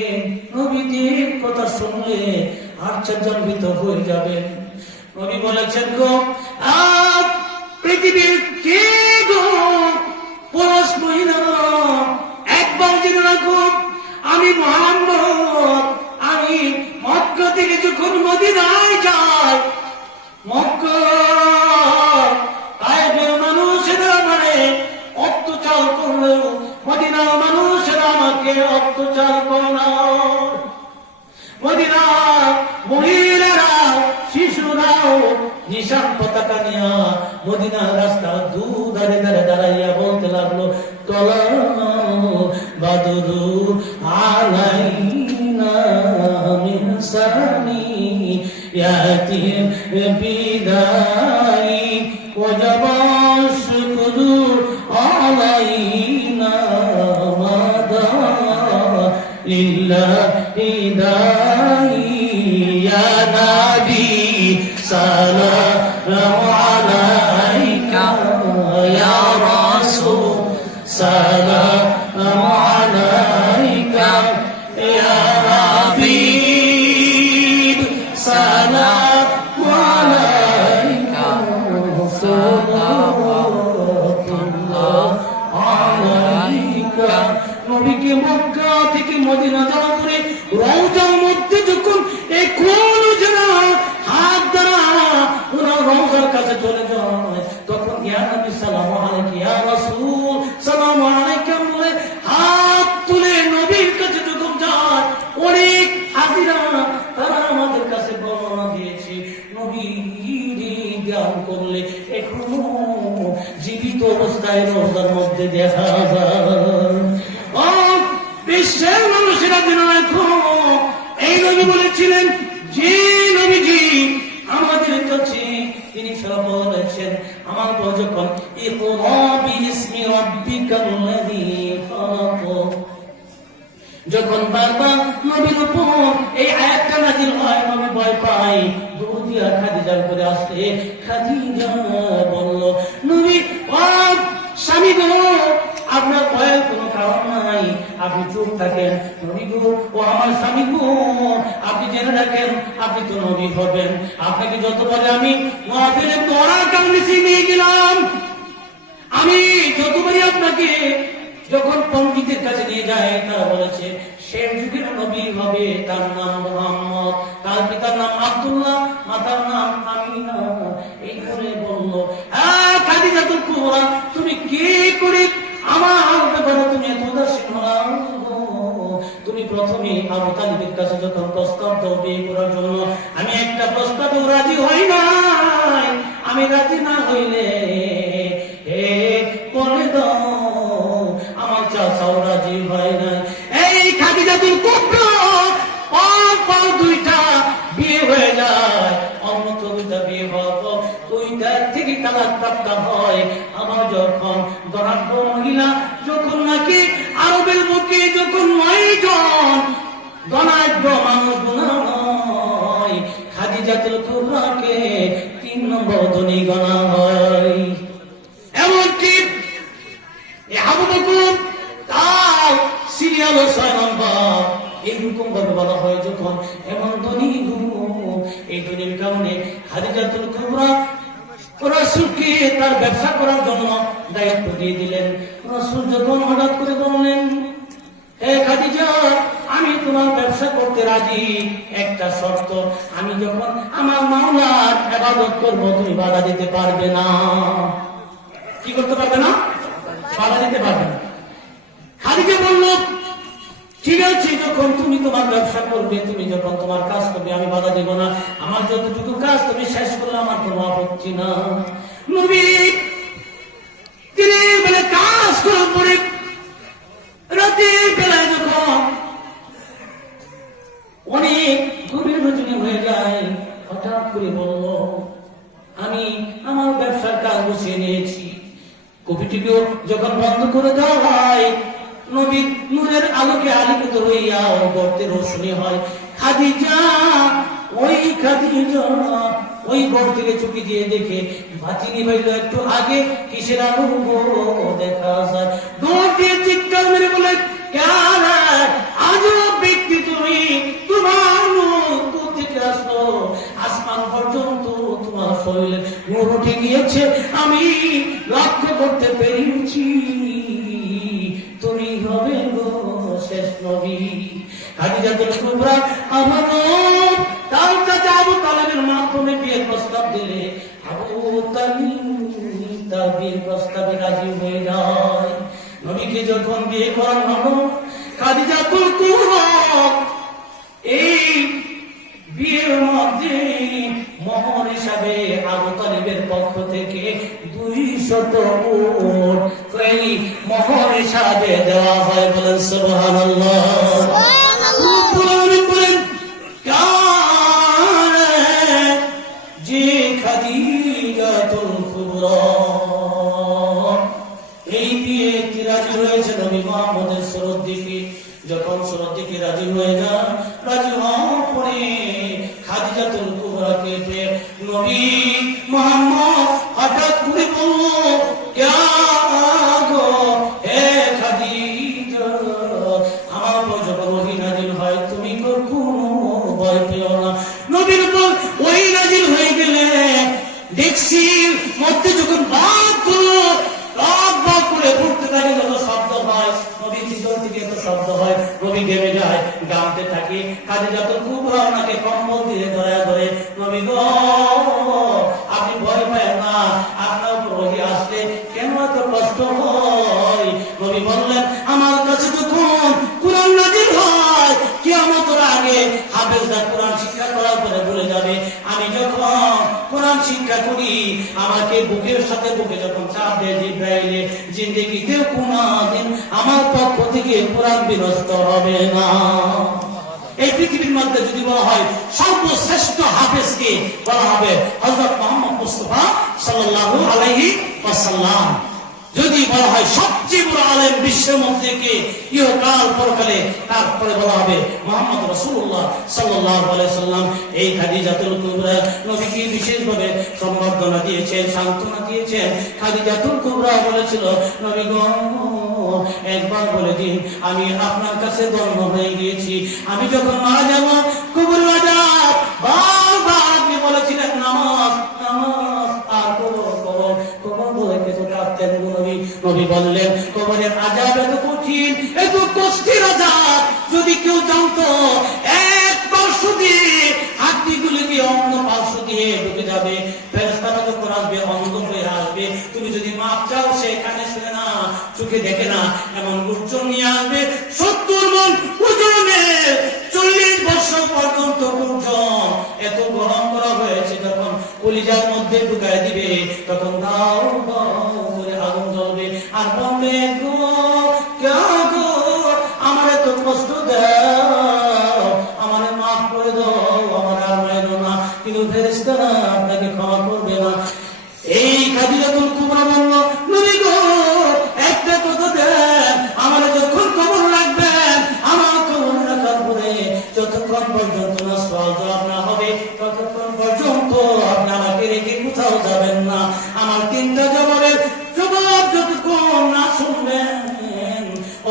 নবীদের কথা শুনলে আশ্চর্যান্বিত হয়ে যাবেন। নবী বলেছেন গো, পৃথিবীর কে গো পুরুষ মহিলারা একবার জেনে রাখো, আমি মুহাম্মদ, আমি মক্কা থেকে যখন মদিনায় যাই, মক্কা তায়েফের মানুষেরা মানে অত্যাচার করলেও মদিনার মানুষেরা আমাকে অত্যাচার করে না। মদিনার মহিলারা শিশুরাও নিশান পতাকা নিয়ে মদিনার রাস্তা দুধারে ধারে দাঁড়াইয়া বলতে লাগলো, তলা বাদরু আলাইনা মিন সানিয়াতিল বিদাই ওয়াজাবা শুকরু আলাইনা মাদা লিল্লাহি দাই ইয়া নবী সালামু আলাইকা ইয়া রাসূল সালামু আলাইকা ইয়া হাবিব সালামু আলাইকা সালাওয়াতুল্লাহ আলাইকা। নবীকে মক্কা থেকে মদিনা যাওয়ার পরে রওজার মধ্যে যখন এই কোন যারা হাত দ্বারা ওরা রওজার কাছে চলে যায়, তখন ইয়া নবী সালামু আলাইকা ইয়া রাসূল সালামু আলাইকা বলে হাত তুলে নবীর কাছে যখন যায়, অনেক হাজিরা তারা আমাদের কাছে বর্ণনা দিয়েছে, নবী ধ্যান করলে এখনো জীবিত অবস্থায় রওজার মধ্যে দেখা যায়। বিশ্বের মানুষেরা যেন এখন এই নবী বলেছিলেন যে নবীজি আমাদের কাছে তিনি সব বলেছেন, আমার পর যখন ইকরা বিইসমি রাব্বিকাল্লাযী খালাক, যখন বারবার নবীর উপর এই আয়াতটা নাযিল হয়, নবী ভয় পায়, দৌড় দিয়া খাদিজার উপরে আসলে খাদিজা বলল, নবী ও স্বামী গো, আপনার ভয়ের কোনো কারণ নাই, আপনি চুপ থাকেন। নবী গো, ও আমার স্বামী গো, আপনি জেনে রাখেন আপনি তো নবী হবেন, আপনাকে যতবারে আমি মাহফিলে দোয়ার কারণে নিয়ে গেলাম, আমি যতবারই আপনাকে যখন পণ্ডিতের কাছে নিয়ে যায়, তারা বলেছে শেষ যুগের নবী হবে, তার নাম মুহাম্মদ, তার পিতার নাম আব্দুল্লাহ, মাতার নাম আমিনা। এই করে বলল, খাদিজাতুল কুবরা, তুমি কি করে আমার ব্যাপারে তুমি এত উদাসীন হলাম? তুমি প্রথমে আবু তালিবের কাছে যখন প্রস্তাব দাও বিয়ে করার জন্য, আমি একটা প্রস্তাবেও রাজি হই নাই, আমি রাজি না হইলে বলে দাও আমার চাচাও রাজি হয় নাই। এই খাদিজাতুল কুবরা পর দুইটা বিয়ে হয়ে যায়, অন্য দুইটা বিয়ে হওয়ার পর দুইটার থেকে তালাক প্রাপ্ত হয়। আমার যখন ধনাঢ্য মহিলা যখন নাকি আরবের মুখে যখন 9 জন ধনাঢ্য মানুষ গোনা হয়, খাদিজাতুল কুবরাকে 3 নম্বর ধনী গোনা হয়। এমনকি আবু বকর তার সিরিয়াল 6 নম্বর, এরকম ভাবে বলা হয় যখন এমন ধনী, এই ধনীর কারণে খাদিজাতুল কুবরা রাসূলকে তার ব্যবসা করার জন্য দায়িত্ব দিয়ে দিলেন। রাসূল যখন হঠাৎ করে বললেন, হে খাদিজা, আমি তোমার ব্যবসা করতে রাজি, একটা শর্ত, আমি যখন আমার মাওলার ইবাদত করব তুমি বাধা দিতে পারবে না। কি করতে পারবে না? বাধা দিতে পারবে না। খাদিজা বলল, ঠিক আছে, যখন তুমি তোমার ব্যবসা করবে, তুমি যখন তোমার কাজ করবে, আমি বাধা দেব না। আমার যতটুকু কাজ তুমি শেষ করলে আমার কোনো আপত্তি না। নবী দিনের বেলা কাজ করার পরে রাতের বেলায় যখন অনেক গভীর রজনী হয়ে যায়, হঠাৎ করে বলল, আমি আমার ব্যবসার কাজ বসিয়ে নিয়েছি। কপিটিকেও যখন বন্ধ করে দেওয়া হয়, নবীর নূরের আলোকে আলোকিত হইয়া গর্তে রোশনি হয়। খাদিজা ওই ঘর থেকে চুকি দিয়ে দেখে বাতি নিবাইল একটু আগে কিসের আলো দেখা যায়। দৌড় দিয়ে চিৎকার মেরে বলে, আজব ব্যক্তি তুমি, তোমার নূর থেকে আসলো আসমান পর্যন্ত, তোমার শরীরে নূর উঠে গিয়েছে, আমি লক্ষ্য করতে পেরেছি তুমি হবে শেষ নবী। খাদিজাতুল কুবরা আমার তার চাচা আবু তালেবের মাধ্যমে বিয়ের প্রস্তাব দিলে আবু তালিব তার বিয়ের প্রস্তাবে রাজি হয়ে যায়। নবীকে যখন বিয়ে করার হলো, খাদিজাতুল কুবরা এই বিয়ের মধ্যে মোহর হিসাবে আবু তালিবের পক্ষ থেকে 200 উট মোহর হিসাবে দেওয়া হয়। বলেন সুবহানাল্লাহ। বলেন যে খাদিজাতুল কুবরা এই বিয়ে কি রাজি হয়েছে নবী মুহাম্মদের সুরত দিকে। যখন সুরত দিকে রাজি হয়ে যান, রাজি হওয়ার পরে খাদিজাতুল কুবরাকে নবী মুহাম্মদ হঠাৎ করে বলল, আমার উপর যখন ওহী নাযিল হয় তুমি কোনো ভয় পেও না। নবীর উপর ওহী নাযিল হয়ে গেলে ডেক্সির মধ্যে যখন ভাত করলো, ভাত করে ফুটতে থাকে, যত শব্দ হয়, নবীর ভিতর থেকে এত শব্দ হয়, নবী ঘেমে যায়, গামতে থাকে। খাদিজাতুল কুবরা ওনাকে কম্বল দিয়ে ধরে ধরে, নবী গো আপনি ভয় পায় না, আপনার উপর ওহী আসলে কেন এত কষ্ট হয়? নবী বললেন, আমার কাছে যখন কুরআন নাযিল হয়, কিয়ামতের আগে হাফেজরা কুরআন শিক্ষা করার পরে বলে যাবে, আমি যখন কুরআন শিক্ষা করি, আমাকে বুকের সাথে বুকে যখন চাপ দেয় জিবরাইলে, জিন্দেগিতে কোনদিন আমার পক্ষ থেকে কুরআন বিনষ্ট হবে না। এই পৃথিবীর মধ্যে যদি বলা হয় সর্বশ্রেষ্ঠ হাফেজকে, বলা হবে হযরত মুহাম্মদ মুস্তাফা সাল্লাল্লাহু আলাইহি ওয়াসাল্লাম। যদি বলা হয় সবচেয়ে বড় আলেম বিশ্বের মধ্যে কে, ইহকাল পরকালে, তারপরে বলা হবে মুহাম্মদ রাসূলুল্লাহ সাল্লাল্লাহু আলাইহি সাল্লাম। এই খাদিজাতুল কুবরা নবীকে বিশেষভাবে সম্বর্ধনা দিয়েছেন, সান্ত্বনা দিয়েছেন। খাদিজাতুল কুবরা বলেছিল, নবী গো একবার বলে দিন, আমি আপনার কাছে ধন্য হয়ে গিয়েছি, আমি যখন মারা যাব কবর আযাব বারবার আপনি বলেছিলেন নামাজ নামাজ আর কবর কবর কবর বলে কিছু কাঁদতেন নবী। নবী বললেন, কবরের আযাব এত কঠিন, এত কষ্টের আযাব যদি কেউ জানতো, এক পার্শ্ব দিয়ে হাড্ডিগুলো দিয়ে অন্য পার্শ্ব দিয়ে ঢুকে যাবে, ফেরেশতারা যখন আসবে অন্ধ হয়ে আসবে, তুমি যদি মাপ চাও সে কানে শুনে না, চোখে দেখে না, এমন গুরুজন নিয়ে আসবে 70 মণ ওজনের, 40 বছর পর্যন্ত গুরুজন এত গরম করা হয়েছে, যখন কলিজার মধ্যে ঢুকায় দিবে, তখন দাও দাও করে আগুন জ্বলবে, আর বলবে গো গো আমার এত কষ্ট দাও, আমার মাফ করে দাও, আমার আর মাইনো না, কিন্তু ফেরেশতারা আপনাকে ক্ষমা করবে না। এই খাদিজাতুল কুবরা বলল, নবী গো একটা কথা দেন, আমার যখন কবর রাখবেন, আমার কবর রাখার পরে যতক্ষণ পর্যন্ত না সওয়াল জবাব না হবে, ততক্ষণ পর্যন্ত আপনি আমাকে রেখে কোথাও যাবেন না। আমার 3টা জবাবের জবাব যতক্ষণ না শুনবেন,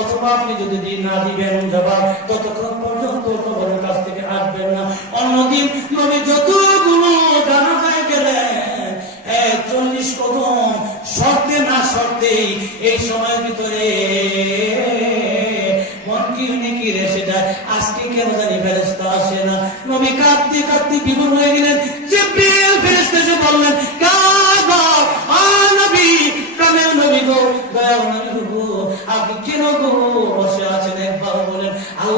অথবা আপনি যদি না দিবেন জবাব, ততক্ষণ পর্যন্ত কবরের কাছ থেকে আসবেন না। অন্যদিন নবী যতগুলো জানাজায় গেলেন, 40 কদম শর্তে না শর্তেই এই সময়ের ভিতরে মন কি নেকি রেসে যায়। আজকে কেন জানি ফেরেশতা আসে না। নবী কাঁদতে কাঁদতে বিভোর হয়ে গেলেন। জিবরিল ফেরেশতা এসে বললেন, কাঁদো নবী, প্রাণের নবী গো, দয়ার নবী গো, আপনি কেন গো বসে আছেন? একবার বলেন, আল্লাহ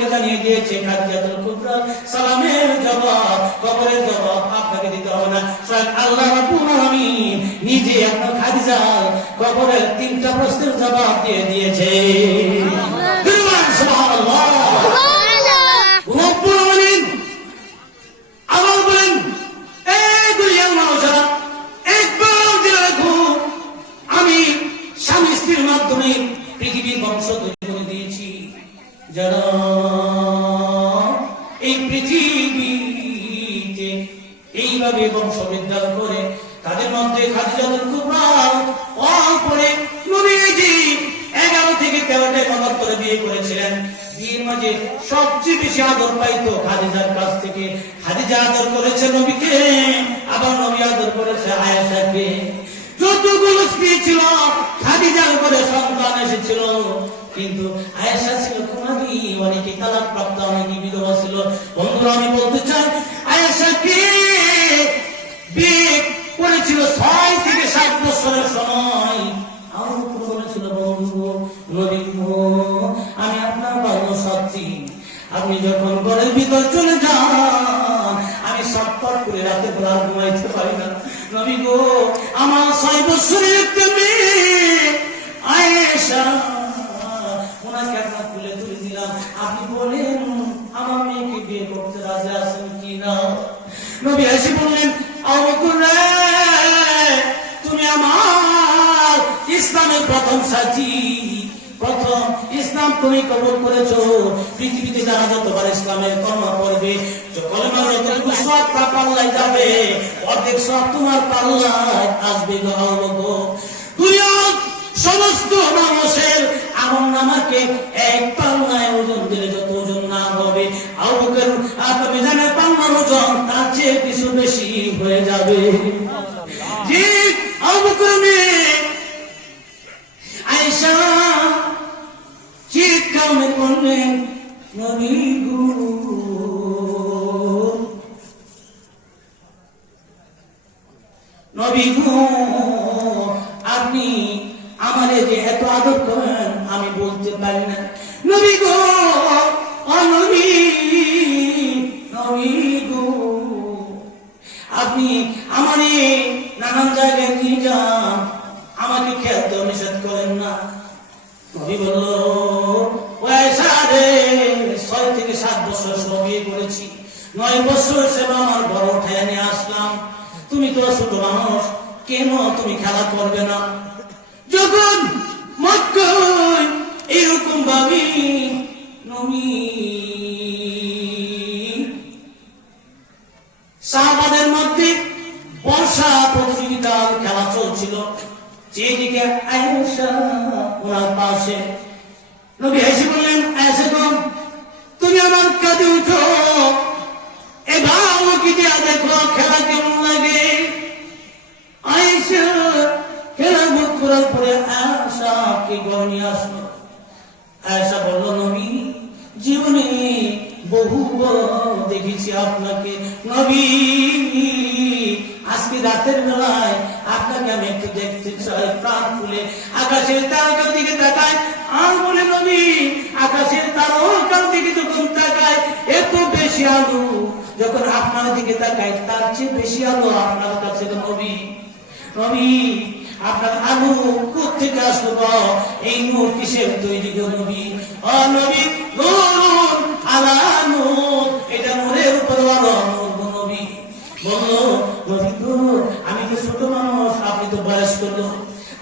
আপনাকে জানিয়ে দিয়েছে খাদিজাতুল কুবরা সালামের জবাব, কবরের জবাব আপনাকে দিতে হবে না, স্বয়ং আল্লাহ রাব্বুল আলামিন নিজে আপনার খাদিজার কবরের 3টা প্রশ্নের জবাব দিয়ে দিয়েছে। সুবহানাল্লাহ। রব্বুল আলামিন আল্লাহ বলেন, এই দুনিয়ার মানুষেরা একবার জেনে রাখো, আমি স্বামী স্ত্রীর মাধ্যমে পৃথিবীর বংশ তৈরি করে দিয়েছি, যারা এই পৃথিবীতে এইভাবে বংশবৃদ্ধি করে তাদের মধ্যে খাদিজাতুল কুবরা অল্পরে নবীজি 11 থেকে 13টা ইবাদত করে বিয়ে করেছিলেন। বিয়ের মাঝে সবচেয়ে বেশি আদর পাইতো খাদিজার কাছ থেকে। খাদিজা আদর করেছে নবীকে, আবার নবী আদর করেছে আয়েশাকে। যতগুলো স্ত্রী ছিল খাদিজার উপরে সন্তান এসেছিল, কিন্তু আয়েশা ছিল কুমারী, অনেকে তালাক প্রাপ্ত, অনেকে বিধবা ছিল। বন্ধুরা, আমি বলতে চাই আয়েশাকে বিয়ে করেছিল 6 থেকে 7 বছরের সময়। আমার উপর বলেছিল, বন্ধু নবী গো, আমি আপনার ভালো সাথী, আপনি যখন ঘরের ভিতর চলে যান আমি সটপট করে রাতে বেলা ঘুমাইতে পারি না। নবী গো, আমার 6 বছরের একটা মেয়ে আয়েশা, ওনাকে আপনার তুলে তুলে দিলাম, আপনি বলেন আমার মেয়েকে বিয়ে করতে রাজি আছেন কি না? নবী এসে বললেন, আবু বকর রে, তুমি আমার ইসলামের প্রথম সাথী, প্রথম ইসলাম তুমি কবুল করেছো। পৃথিবীতে যারা যতবার ইসলামের কর্ম করবে, কলেমার যতটুকু সব পাল্লায় যাবে, অর্ধেক সব তোমার পাল্লায় আসবে। দুনিয়ার সমস্ত মানুষের আমল নামাকে এক পাল্লায় ওজন দিলে যত ওজন না হবে, আবু বকর আর মিজানের পাল্লার ওজন তার চেয়ে কিছু বেশি হয়ে যাবে। জি, আবু বকর আয়েশা চিৎকার মেরে বললেন, নবী গো, নবী গো, আপনি আমারে যে এত আদর করেন আমি বলতে পারি না। নবী গো, ও নবী, নবী গো, আপনি আমারে নানান জায়গায় নিয়ে যান, আমাকে খেলতে নিষেধ করেন না। নবী বলল, ও আয়েশা রে, 6 থেকে 7 বছর বিয়ে করেছি, 9 বছর সেবা আমার বড় উঠায় নিয়ে আসলাম, তুমি তো ছোট মানুষ, কেন তুমি খেলা করবে না? যখন মক্কায় এরকম ভাবে নবী সাহাবাদের মধ্যে বর্ষা প্রতিযোগিতার খেলা চলছিল, যেদিকে আয়েশা ওনার পাশে, নবী হেসে বললেন, আয়েশা গো, তুমি আমার কাঁধে উঠো, এবার কি দিয়া দেখো খেলা কেমন লাগে। আয়েশা খেলা মুখ করার পরে আয়েশাকে ঘরে নিয়ে আসলো। আয়েশা বলল, নবী, জীবনে বহু দেখেছি আপনাকে, নবী, আজকে রাতের বেলায় আপনাকে আমি একটু দেখতে চাই। প্রাণ খুলে আকাশের তারকার দিকে তাকায় আর বলে, নবী, আকাশের তারকার দিকে যখন তাকায় এত বেশি আলো, যখন আপনার দিকে তাকায় তার চেয়ে বেশি আলো আপনার কাছে। নবী, নবী, আপনার আলো কোথেকে আসলো? এই নূর কিসের তৈরি গো নবী? ও নবী, নূর আলা নূর, এটা নূরের উপর আলো নূর গো নবী। বললো, নবী গো, আমি তো ছোট মানুষ, আপনি তো বয়স্ক লোক,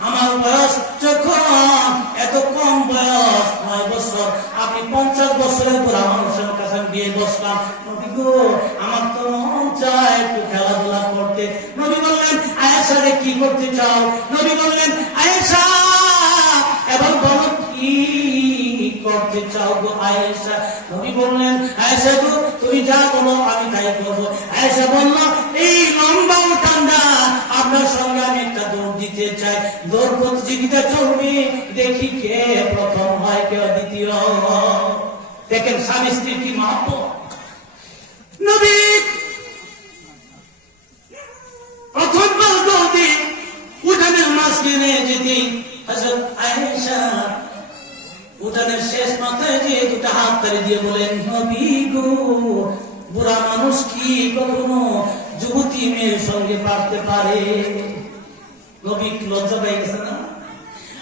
আমার বয়স যখন এত কম বয়স 9 বছর, আপনি 50 বছরের পর মানুষের কাছে বিয়ে বসলাম, নবী গো, আমার তো মন চায় একটু খেলাধুলা করতে। নবী বললেন, আয়েশা রে, কি করতে চাও? নবী বললেন, আয়েশা, এবার বলো কি করতে চাও গো আয়েশা? নবী বললেন, আয়েশা গো, তুমি যা বলো আমি তাই করবো। আয়েশা বলল, এই লম্বা উঠানটা আপনার সঙ্গে আমি একটা দৌড় দিতে চাই, দৌড় প্রতিযোগিতা চলবে, দেখি কে প্রথম হয়, কে দ্বিতীয়। দেখেন স্বামী স্ত্রী কি মহব্বত। নবী প্রথম দৌড়ে উঠানের মাঝখানে যেতে হযরত আয়েশা উঠানের শেষ মাথায় যে দুটা একটা হাত তালি দিয়ে বলেন, নবী গো, বুড়া মানুষ কি কখনো যুবতী মেয়ের সঙ্গে পারতে পারে? নবী লজ্জা পেয়ে গেছে না?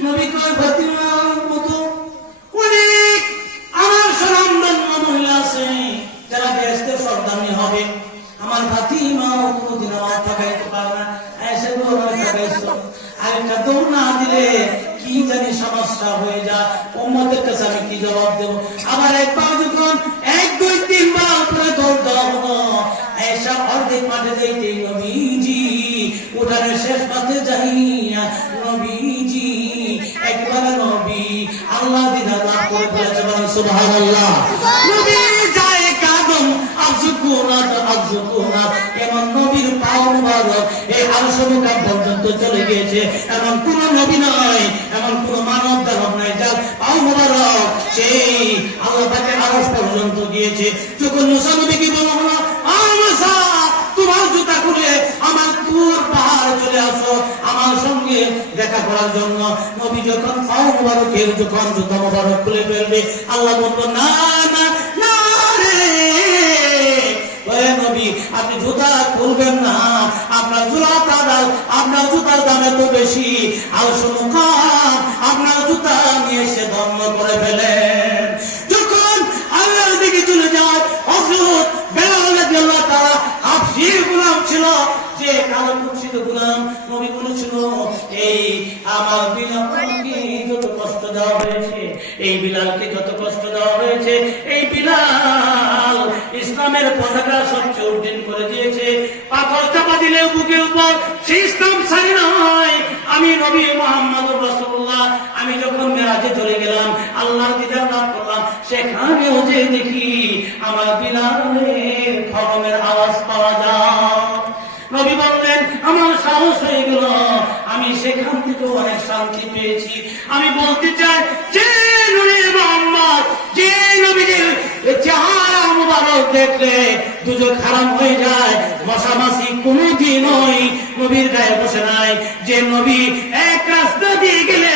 নবী কয়, ফাতিমার মতো অনেক আমার সুনামধন্য মহিলা আছে যারা বেহেশতে সর্দারনি হবে, আমার ফাতিমাও কোনোদিন আমার ঠকাইতে পারে না। এসে ঠকাইছো, আরেকটা দৌড় না দিলে কি জানি সমস্যা হয়ে যায়, উম্মতের কাছে আমি কি জবাব দেব? আবার একবার যখন 1 2 3 বার উপরে দৌড় দেওয়া হলো, এসা অর্ধেক মাঠে যাইতে নবীজি উঠানে শেষ মাঠে যাইয়া নবীজি একবারে নবী আল্লাহ দিদা লাভ করে ফেলেছে, বলেন সুবহানাল্লাহ। নবী যায় কাদম আযকুনাত আযকুনাত, এমন নবীর পাও মুবারক এই আরশ মুকাম পর্যন্ত চলে গিয়েছে। এমন কোন নবী নয়, এমন কোন মানব দানব নাই যার পাও মুবারক সেই আল্লাহ পাকে আরশ পর্যন্ত গিয়েছে। যখন মুসা নবীকে বলা হলো, মুসা তোমার জুতা খুলে আমার তুর পাহাড় চলে আসো আমার সঙ্গে দেখা করার জন্য, নবী যখন পাও মুবারকের যখন জুতা মুবারক খুলে ফেলবে, আল্লাহ বলল, না না না রে নবী, আপনি জুতা খুলবেন না, আপনার জুতার দাম এত বেশি, আর মুকাম আপনার জুতা নিয়ে সে ধন্য করে ফেলেন। যখন আল্লাহর দিকে চলে যায়, হযরত বেলাল রাদিয়াল্লাহু তাআলা হাবশীর গোলাম ছিল, যে কালো কুৎসিত গোলাম, নবী বলেছিল, এই আমার বিলালকে যত কষ্ট দেওয়া হয়েছে, এই বিলালকে যত কষ্ট দেওয়া হয়েছে, এই বিলাল ইসলামের পতাকা সবচেয়ে উড্ডীন করে দিয়েছে, পাথর চাপা দিলে বুকের উপর সেই ইসলাম ছাড়ি নয়। আমি নবী মুহাম্মদুর রাসূলুল্লাহ, আমি যখন মেরাজে চলে গেলাম, আল্লাহর দিদার লাভ করলাম, সেখানেও যে দেখি আমার বিলালের খড়মের আওয়াজ পাওয়া যায়। নবী বললেন, আমার সাহস হয়ে গেল, আমি সেখান থেকে অনেক শান্তি পেয়েছি। আমি বলতে চাই, যে নবী মুহাম্মদ, যে নবীর চেহারা মুবারক দেখলে দুজক হারাম হয়ে যায়, মশামাছি কোনদিনই নবীর গায়ে বসে নাই। যে নবী এক রাস্তা দিয়ে গেলে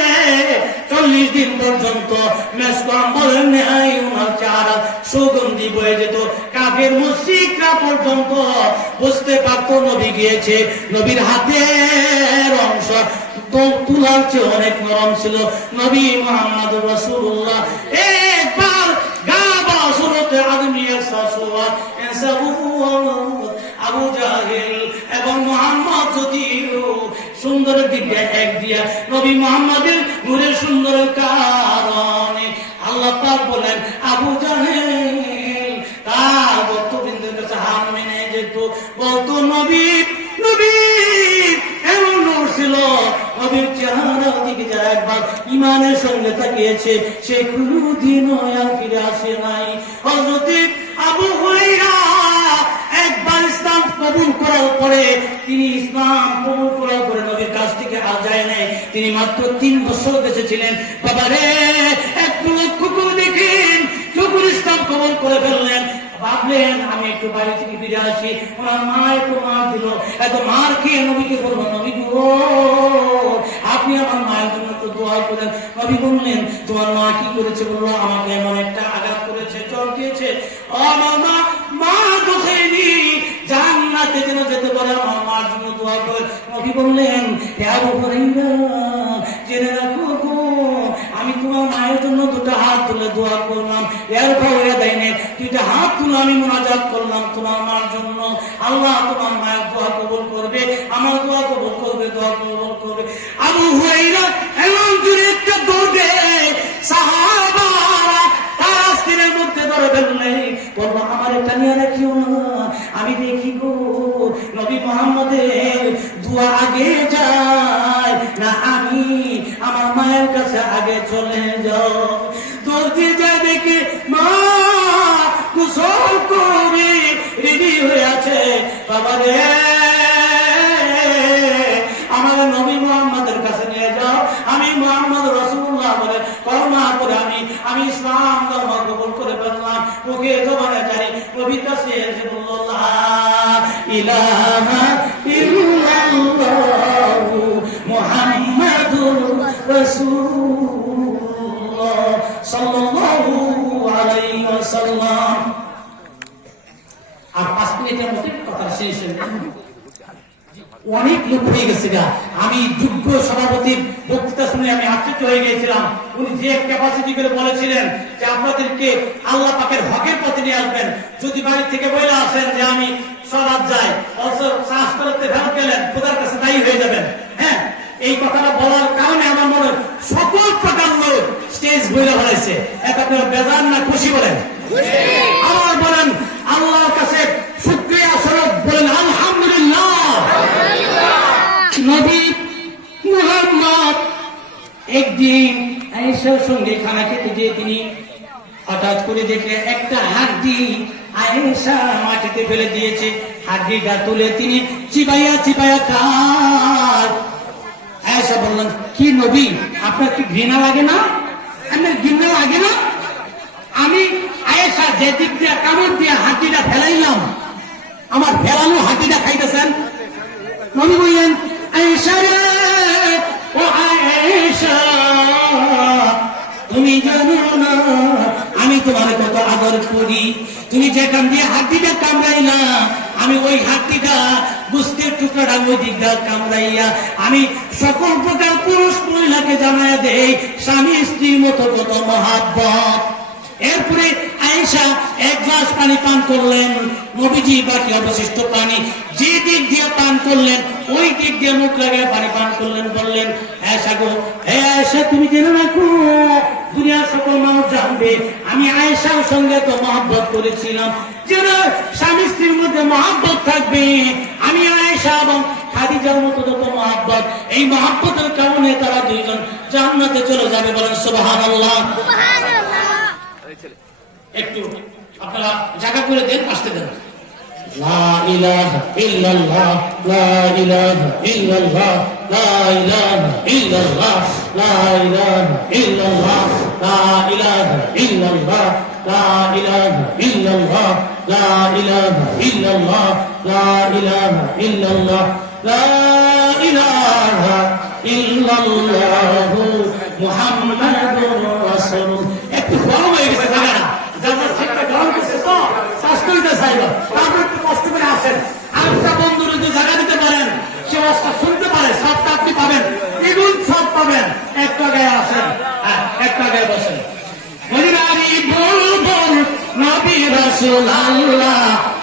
40 দিন পর্যন্ত মেসকম্বলের ন্যায় ওনার চেহারা সুগন্ধি বয়ে যেত, কাফের মুশরিকরা পর্যন্ত বুঝতে পারতো নবী গিয়েছে। নবীর হাতের অংশ তুলার চেয়ে অনেক নরম ছিল। নবী মুহাম্মদুর রাসূলুল্লাহ একবার গাবা সুরতে আদমিয়ার সাসুয়াত আবু জাহেল এবং মুহাম্মদ যদি সুন্দরের দিকে এক দিয়া, নবী মুহাম্মদের নূরের সুন্দরের কারণে আল্লাহ পাক বলেন, আবু জাহেল তার ভক্তবৃন্দের কাছে হার মেনে যেত, বলতো, নবী নবী এমন নূর ছিল, নবীর চেহারার দিকে যারা একবার ইমানের সঙ্গে তাকিয়েছে, সে কোনদিনও আর ফিরে আসে নাই। হযরত আবু হুরায়রা একবার ইসলাম কবুল করার পরে, তিনি ইসলাম কবুল করার পরে নবীর কাছ থেকে আর যায় নাই। তিনি মাত্র 3 বছর দেশে ছিলেন। বাবারে, একটু লক্ষ্য করে দেখেন, যখন ইসলাম কবুল করে ফেললেন, ভাবলেন আমি একটু বাড়ি থেকে ফিরে আসি। ওনার মা একটু মার দিল, এত মার খেয়ে নবীকে বলবো, নবী গো, আপনি আমার মায়ের জন্য একটু দোয়া করেন। নবী বললেন, তোমার মা কি করেছে? বললো, আমাকে এমন একটা আঘাত করেছে, চর দিয়েছে। আমার মা দোষেনি, জান্নাতে যেন যেতে পারে, আমার মার জন্য দোয়া করেন। নবী বললেন, হে আবু হুরায়রা, জেনে রাখো গো, আমি তোমার মায়ের জন্য 2টা হাত তুলে দোয়া করলাম, এর পরে দেয়নি, 2টা হাত তুলে আমি মুনাজাত করলাম তোমার মার জন্য। আল্লাহ তোমার মায়ের দোয়া কবুল করবে, আমার দোয়া কবুল করবে, দোয়া কবুল করবে। আবু হুরায়রা এমন জোরে একটা দৌড় দেয়, সাহাবারা তার স্ত্রীর মধ্যে ধরে ফেললে, বলবো, আমার এটা নিয়ে রাখিও না, আমি দেখি গো নবী মুহাম্মদের দোয়া আগে যায় না, আমি আমার মায়ের কাছে আগে চলে যাও। দৌড়তে যায়, দেখে মা গোসল করে রেডি হয়ে আছে। বাবা রে, আমার নবী মুহাম্মদের কাছে নিয়ে যাও, আমি মুহাম্মদ রাসূলুল্লাহ বলে করোনা করে আমি ইসলাম ধর্ম কবুল করে ফেললাম। ওকে জবানে জানি নবীর কাছে এসে বলল, লা ইলাহা ইল্লাল্লাহু মুহাম্মাদুর রাসূলুল্লাহ সাল্লাল্লাহু আলাইহি ওয়াসাল্লাম। আর 5 মিনিটের মধ্যে কথা শেষ হয়ে যাবে। অনেক লোক হয়ে গেছে গা। আমি যোগ্য সভাপতির বক্তৃতা শুনে আমি আশ্চর্য হয়ে গিয়েছিলাম। উনি যে ক্যাপাসিটি করে বলেছিলেন যে আপনাদেরকে আল্লাহ পাকের হকের পথে নিয়ে আসবেন। যদি বাড়ি থেকে বলে আসেন যে আমি সরাত যাই, অথচ শ্বাস করতে ভেল গেলেন, খোদার কাছে দায়ী হয়ে যাবেন। হ্যাঁ, এই কথাটা বলার কারণে আমার মনে হয় সকল প্রকার লোক স্টেজ বইলে বানাইছে। এটা আপনারা বেজান না খুশি বলেন? আমার বলেন আল্লাহর কাছে শুকরিয়া স্বরূপ বলেন আলহামদুলিল্লাহ। নবী মুহাম্মদ একদিন আয়েশার সঙ্গে খানা খেতে গিয়ে তিনি হঠাৎ করে দেখলে একটা হাড্ডি আয়েশা মাটিতে ফেলে দিয়েছে। হাড্ডিটা তুলে তিনি চিবাইয়া চিবাইয়া খান। আয়েশা বললেন, কি নবী, আপনার কি ঘৃণা লাগে না? আপনার ঘৃণা লাগে না? আমি আয়েশা যে দিক দিয়ে কামড় দিয়ে হাড্ডিটা ফেলাইলাম, আমার ফেলানো হাড্ডিটা খাইতেছেন? নবী বললেন, আয়েশা রে, ও আয়েশা, তুমি জানো না আমি তোমার কত আদর করি। তুমি যেখান দিয়ে হাড্ডিটা কামড়াইলা, আমি ওই হাড্ডিটা গুস্তের টুকরাটা ওই দিকটা কামড়াইয়া আমি সকল প্রকার পুরুষ মহিলাকে জানাইয়া দেই স্বামী স্ত্রীর মতো কত মহাব্বত। এরপরে আয়েশা এক গ্লাস পানি পান করলেন। নবীজি বাকি অবশিষ্ট পানি যে দিক দিয়ে পান করলেন ওই দিক দিয়ে মুখ লাগিয়ে পানি পান করলেন। বললেন, আয়েশা গো, হে আয়েশা, তুমি জেনে রাখো, দুনিয়ার সকল মানুষ জানবে আমি আয়েশার সঙ্গে তো মহব্বত করেছিলাম। যেন স্বামী স্ত্রীর মধ্যে মহব্বত থাকবে, আমি আয়েশা এবং খাদিজার মতো যত মহব্বত, এই মহব্বতের কারণে তারা দুইজন জান্নাতে চলে যাবে। বলেন সুবহানাল্লাহ। একটু আপনারা জায়গা করে দেন, আসতে দেন। লা ইলাহা ইল্লাল্লাহ, লা ইলাহা ইল্লাল্লাহ, লা ইলাহা ইল্লাল্লাহ, লা ইলাহা ইল্লাল্লাহ, লা ইলাহা ইল্লাল্লাহ, লা ইলাহা ইল্লাল্লাহ, লা ইলাহা ইল্লাল্লাহ, লা ইলাহা ইল্লাল্লাহ, লা ইলাহা ইল্লাল্লাহ মুহাম্মাদুর রাসূলুল্লাহ। একটু গরম হয়ে গেছে জায়গাটা, জায়গাটা ঠিকঠাক গরম করছে তো শ্বাস করতে চাইল, তারপর একটু কষ্ট করে আসেন। আরেকটা বন্ধুর যদি জায়গা দিতে পারেন, সে আজটা শুনতে পারে, সবটা আপনি পাবেন, দ্বিগুণ সব পাবেন। একটা গায়ে আসেন, হ্যাঁ, একটা গায়ে বসেন। মদিনারি বুলবুল নবী রাসূলুল্লাহ,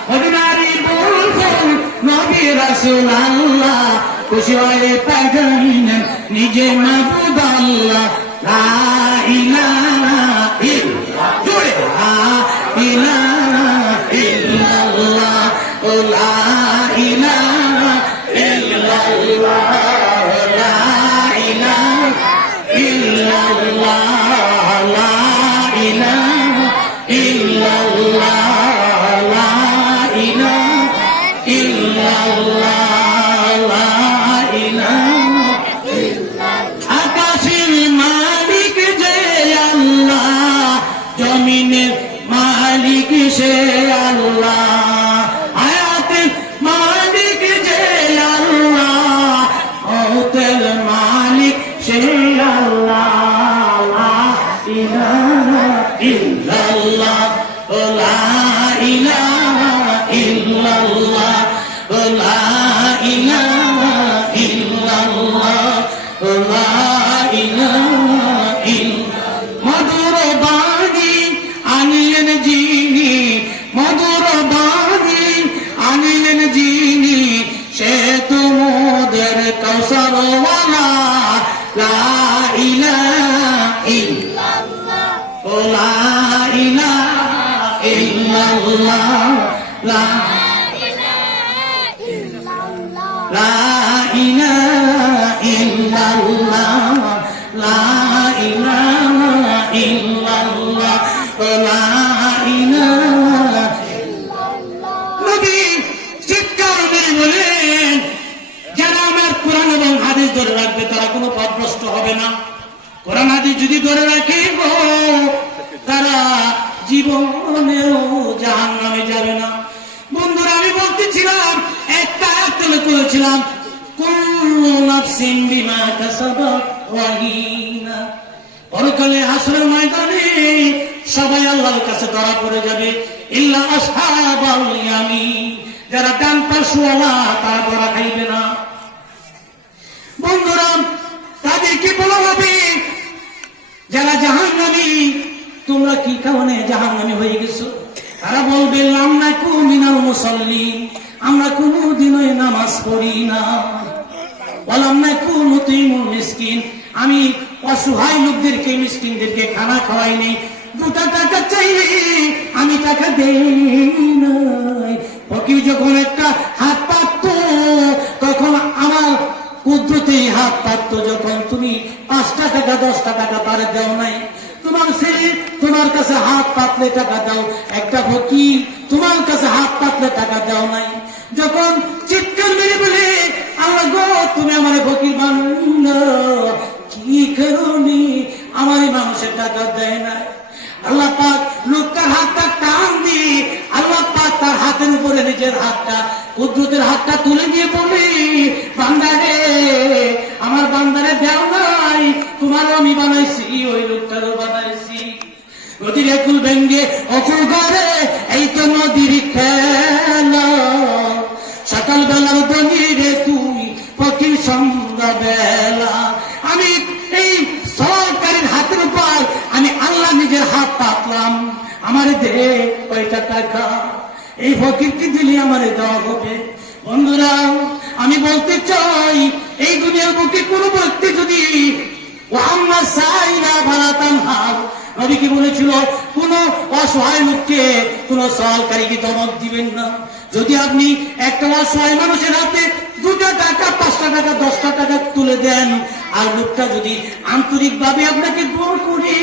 মদিনারি বুলবুল নবী রাসূলুল্লাহ, খুশি হয়ে পাইলেন নিজে মাবুদ আল্লাহ। লা ইলাহা ইল্লাল্লাহ, লা ইলাহা ইল্লাল্লাহ, লা ইলাহা ইল্লাল্লাহ, লা ইলাহা ইল্লাল্লাহ, লা ইলাহা ইল্লাল্লাহ, লা ইলাহা ইল্লাল্লাহ, লা ইলাহা। আকাশের মালিক যে আল্লাহ, জমিনের মালিক সে আল্লাহ, হায়াতের মালিক যে আল্লাহ, মৌতের মালিক সে আল্লাহ। লা ইলাহা ইল্লাল্লাহ, লা ইলাহা ইল্লাল্লাহ, লা ইলাহা ইল্লাল্লাহ, লা ইলাহা ইল্লাল্লাহ। মধুর বাণী আনিলেন যিনি, মধুর বাণী আনিলেন যিনি, সে তো মোদের কৌশলওয়ালা। লা ইলাহা ইল্লাল্লাহ, লা ইলাহা ইল্লাল্লাহ, লা লা ইলাহা ইল্লাল্লাহ, লা ইলাহা ইল্লাল্লাহ, লা ইলাহা ইল্লাল্লাহ। নবী চিৎকার করে বলেন, যারা আমার কোরআন এবং হাদিস ধরে রাখবে তারা কোনো পথভ্রষ্ট হবে না। কোরআন হাদিস যদি ধরে রাখে তারা জীবনেও জাহান্নামে যাবে না। বন্ধুরা, আমি বলতেছিলাম, একটা আয়াত তেলাওয়াত করেছিলাম, কুল্লু নাফসিন বিমা কাসাবাত রাহিনা। পরকালে হাসরের ময়দানে সবাই আল্লাহর কাছে ধরা পড়ে যাবে। ইল্লা আসহাবাল ইয়ামিন, যারা ডান পাশওয়ালা তারা ধরা খাইবে না। বন্ধুরা, তাদেরকে বলা হবে যারা জাহান্নামী, তোমরা কি কারণে জাহান্নামী হয়ে গেছো? তারা বলবে লাম নাকু মিনাল মুসাল্লিন, আমরা কোনদিনই নামাজ পড়ি না। ওয়ালাম নাকু নুতিমুল মিসকিন, আমি অসহায় লোকদেরকে মিসকিনদেরকে খানা খাওয়াই নেই। 2 টাকা চাইলে আমি টাকা দেই নাই। ফকির যখন একটা হাত পাতত তখন আমার কুদরতি হাত পাতত, যখন তুমি 5 টাকা 10 টাকা তার দাও নাই। তোমার ছেলে তোমার কাছে হাত পাতলে টাকা দাও, একটা ফকির তোমার কাছে হাত পাতলে টাকা দাও নাই। যখন চিৎকার মেরে বলে আল্লাহ গো তুমি আমার ফকির বানাও, কি কারণে আমার মানুষের টাকা দেয় না? আল্লাহ পাক লোকটার হাতটা টান দিয়ে আল্লাহ পাক তার হাতের উপরে নিজের হাতটা কুদরতের হাতটা তুলে দিয়ে বলে বান্দারে, আমার বান্দারে দেও নাই, তোমারও আমি বানাইছি, ওই লোকটারও বানাইছি। নদীর একুল ভেঙ্গে অকুল করে, এই তো নদীর খেলা। সকাল বেলার দনিরে তুই ফকির সন্ধ্যা বেলা। আমি এই সরকারের হাতের উপর আমি আল্লাহ নিজের হাত পাতলাম, আমার দে কয়টা টাকা, এই ফকিরকে দিলে আমারে দেওয়া হবে। বন্ধুরা, আমি বলতে চাই এই দুনিয়ার বুকে কোন ব্যক্তি যদি ওয়াম্মা সাইলা বালাতান হাল, নবী কি বলেছিল কোন অসহায় লোককে কোন সরকারিকে দমক দিবেন না। যদি আপনি একটা অসহায় মানুষের হাতে 2 টাকা 5 টাকা 10 টাকা তুলে দেন, আর লোকটা যদি আন্তরিক ভাবে আপনাকে দোয়া করে,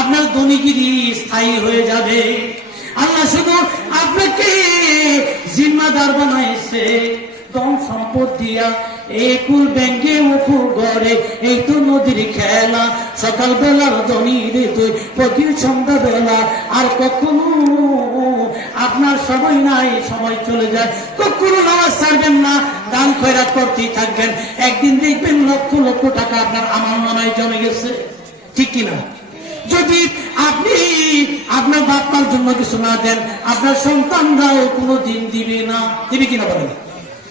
আপনার ধনীগিরি স্থায়ী হয়ে যাবে। আল্লাহ শুধু আপনাকে জিম্মাদার বানাইছে ধন সম্পদ দিয়া, একুল ব্যাংকে উকুল ঘরে, এই তো নদীর খেলা। সকাল বেলার ধনীরে তুই ফকির সন্ধ্যা বেলা। আর কখনো আপনার সময় নাই, সময় চলে যায়, কখনো নামাজ ছাড়বেন না, দান খয়রাত করতেই থাকবেন। একদিন দেখবেন লক্ষ লক্ষ টাকা আপনার আমার নামায় জমে গেছে, ঠিক কিনা? যদি আপনি আপনার বাপ মার জন্য কিছু না দেন, আপনার সন্তানরাও কোনোদিন দিবে না, দিবে কিনা বলেন?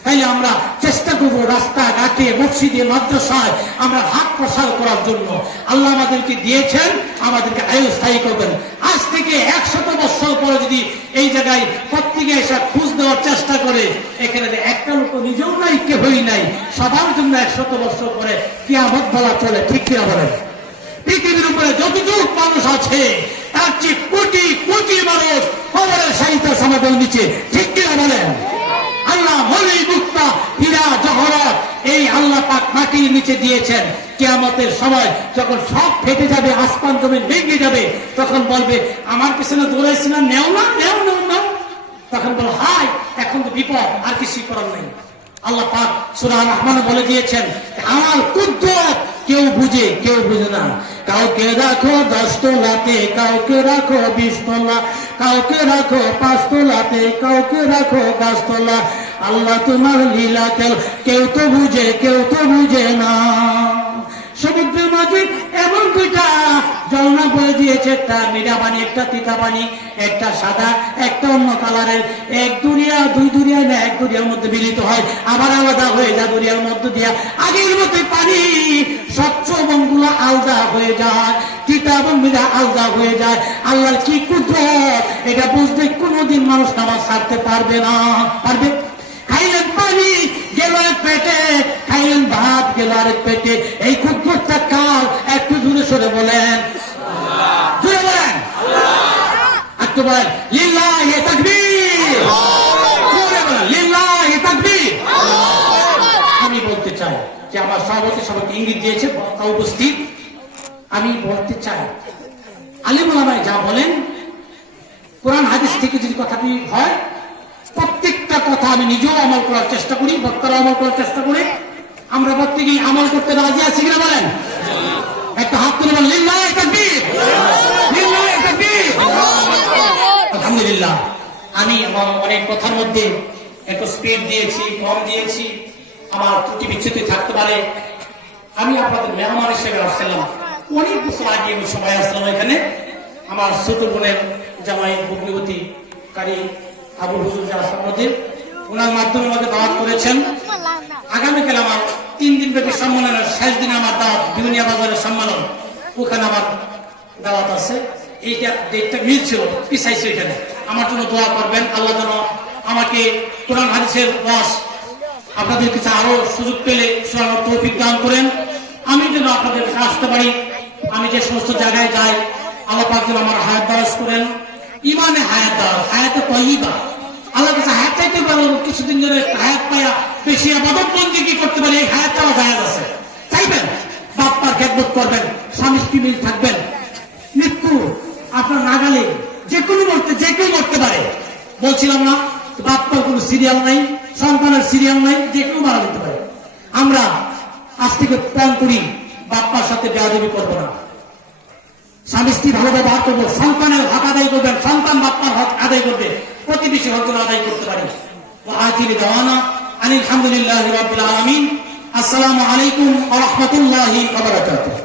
তাইলে আমরা চেষ্টা করবো রাস্তাঘাটে মসজিদে মাদ্রাসায় আমরা হাত প্রসার করার জন্য। আল্লাহ আমাদেরকে দিয়েছেন, আমাদেরকে আয়ু স্থায়ী করবেন। আজ থেকে 100 বছর পরে যদি এই জায়গায় প্রত্যেকে এসে খোঁজ দেওয়ার চেষ্টা করে, এখানে একটা লোক নিজেও নাই, কেহই নাই, সবার জন্য 100 বছর পরে কিয়ামত বলা চলে, ঠিক কিনা বলেন? পৃথিবীর উপরে যতটুকু মানুষ আছে তার চেয়ে কোটি কোটি মানুষ কবরের সাহিত্য সমাবেশ নিচে, ঠিক কিনা বলেন? আল্লাহ মলি মুক্তা হীরা জহরত এই আল্লাহ পাক মাটির নিচে দিয়েছেন। কিয়ামতের সময় যখন সব ফেটে যাবে, আসমান জমিন ভেঙে যাবে, তখন বলবে আমার পিছনে দৌড়াইছিলাম, নেও না নেও নেও নাও। তখন বল হাই, এখন তো বিপদ, আর কিছুই করার নেই। আল্লাহ পাক সূরা রহমানে বলে দিয়েছেন আমার কুদরত কেউ বুঝে কেউ বুঝে না। কাউকে রাখো 10 তলাতে, কাউকে রাখো 20 তলা, কাউকে রাখো 5 তলাতে, কাউকে রাখো 10 তলা। আল্লাহ তোমার লীলা খেল, কেউ তো বুঝে কেউ তো বুঝে না। সমুদ্রের মাঝে এমন 2টা ঝর্ণা বয়ে দিয়েছে, একটা মিঠা পানি, একটা তিতা পানি, একটা সাদা, একটা অন্য কালারের। এক দরিয়া 2 দরিয়া না, এক দরিয়ার মধ্যে মিলিত হয়, আবার আলাদা হয়ে যায় দরিয়ার মধ্য দিয়া। আগের মতো পানি স্বচ্ছ এবং গুলা আলাদা হয়ে যায়, তিতা এবং মিঠা আলাদা হয়ে যায়। আল্লাহর কি কুদরত, এটা বুঝতে কোনোদিন মানুষ নামাজ ছাড়তে পারবে না। পারবে? খাইলেন পানি গেল এক পেটে, খাইলেন ভাত গেল আরেক পেটে। এই কুদরতটা কার? একটু জোরে সরে বলেন, জোরে বলেন, একটু বলেন লিল্লাহি তাকবীর, জোরে বলেন লিল্লাহি তাকবীর। আমি বলতে চাই যে আমার সভাপতি সবাইকে ইঙ্গিত দিয়েছে, বক্তা উপস্থিত। আমি বলতে চাই আলেম ওলামায়ে যা বলেন কোরআন হাদিস থেকে যদি কথাটি হয়, প্রত্যেকটা কথা আমি নিজেও আমল করার চেষ্টা করি, বক্তারা আমল করার চেষ্টা করি। আমরা প্রত্যেকেই আমল করতে রাজি আছি কিনা বলেন? একটা হাত তুলে বলেন লিল্লাহি তাকবীর, লিল্লাহি তাকবীর। আলহামদুলিল্লাহ, আমি আমার অনেক কথার মধ্যে একটু স্পিড দিয়েছি, কম দিয়েছি, আমার ত্রুটি বিচ্যুতি থাকতে পারে। আমি আপনাদের মেহমান হিসেবে আসছিলাম, অনেক বছর আগে আমি সময় আসলাম এখানে। আমার ছোট বোনের জামাই ভগ্নিপতি কারি আবুল হুজুর জাহাসুদ্দিন, ওনার মাধ্যমে আমাকে দাওয়াত করেছেন। আগামীকাল আমার 3 দিন ব্যাপী সম্মেলনের শেষ দিনে আমার দাওয়াত, বিউনিয়া বাজারের সম্মেলন, ওখানে আমার দাওয়াত আছে। এইটা ডেটটা মিল ছিল, পিছাইছে। এখানে আমার জন্য দোয়া করবেন, আল্লাহ যেন আমাকে কোরআন হাদিসের ওয়াজ আপনাদের কাছে আরো সুযোগ পেলে শোনানোর তৌফিক দান করেন। আমি যেন আপনাদের কাছে আসতে পারি। আমি যে সমস্ত জায়গায় যাই, আল্লাহ পাক যেন আমার হায়াত দারাজ করেন, ইমানে হায়াত দারাজ, হায়াতে তয়্যিবা। আল্লাহ কাছে হায়াত চাইতে পারো, কিছুদিন ধরে হায়াত পাইয়া বেশি ইবাদত বন্দেগী করতে পারে, এই হায়াত চাওয়া জায়েজ আছে। চাইবেন, বাপ মার খেদমত করবেন, স্বামী স্ত্রী মিল থাকবেন। মৃত্যু আপনার নাগালে যে কোনো মুহূর্তে যে কেউ মরতে পারে। বলছিলাম না, বাপ মার কোনো সিরিয়াল নাই, সন্তানের সিরিয়াল নাই, যে কেউ মারা যেতে পারে। আমরা আজ থেকে প্ল্যান করি, বাপ মার সাথে বেয়াদবি করবো না, স্বামী স্ত্রী ভালো ব্যবহার করবো, সন্তানের হক আদায় করবেন, সন্তান বাপ্পার হক আদায় করবে, প্রতিবেশী হক আদায় করতে পারি। আখিরি দাওয়ানা আলহামদুলিল্লাহি রাব্বিল আলামিন। আসসালামু আলাইকুম ওয়া রাহমাতুল্লাহি ওয়া বারাকাতুহু।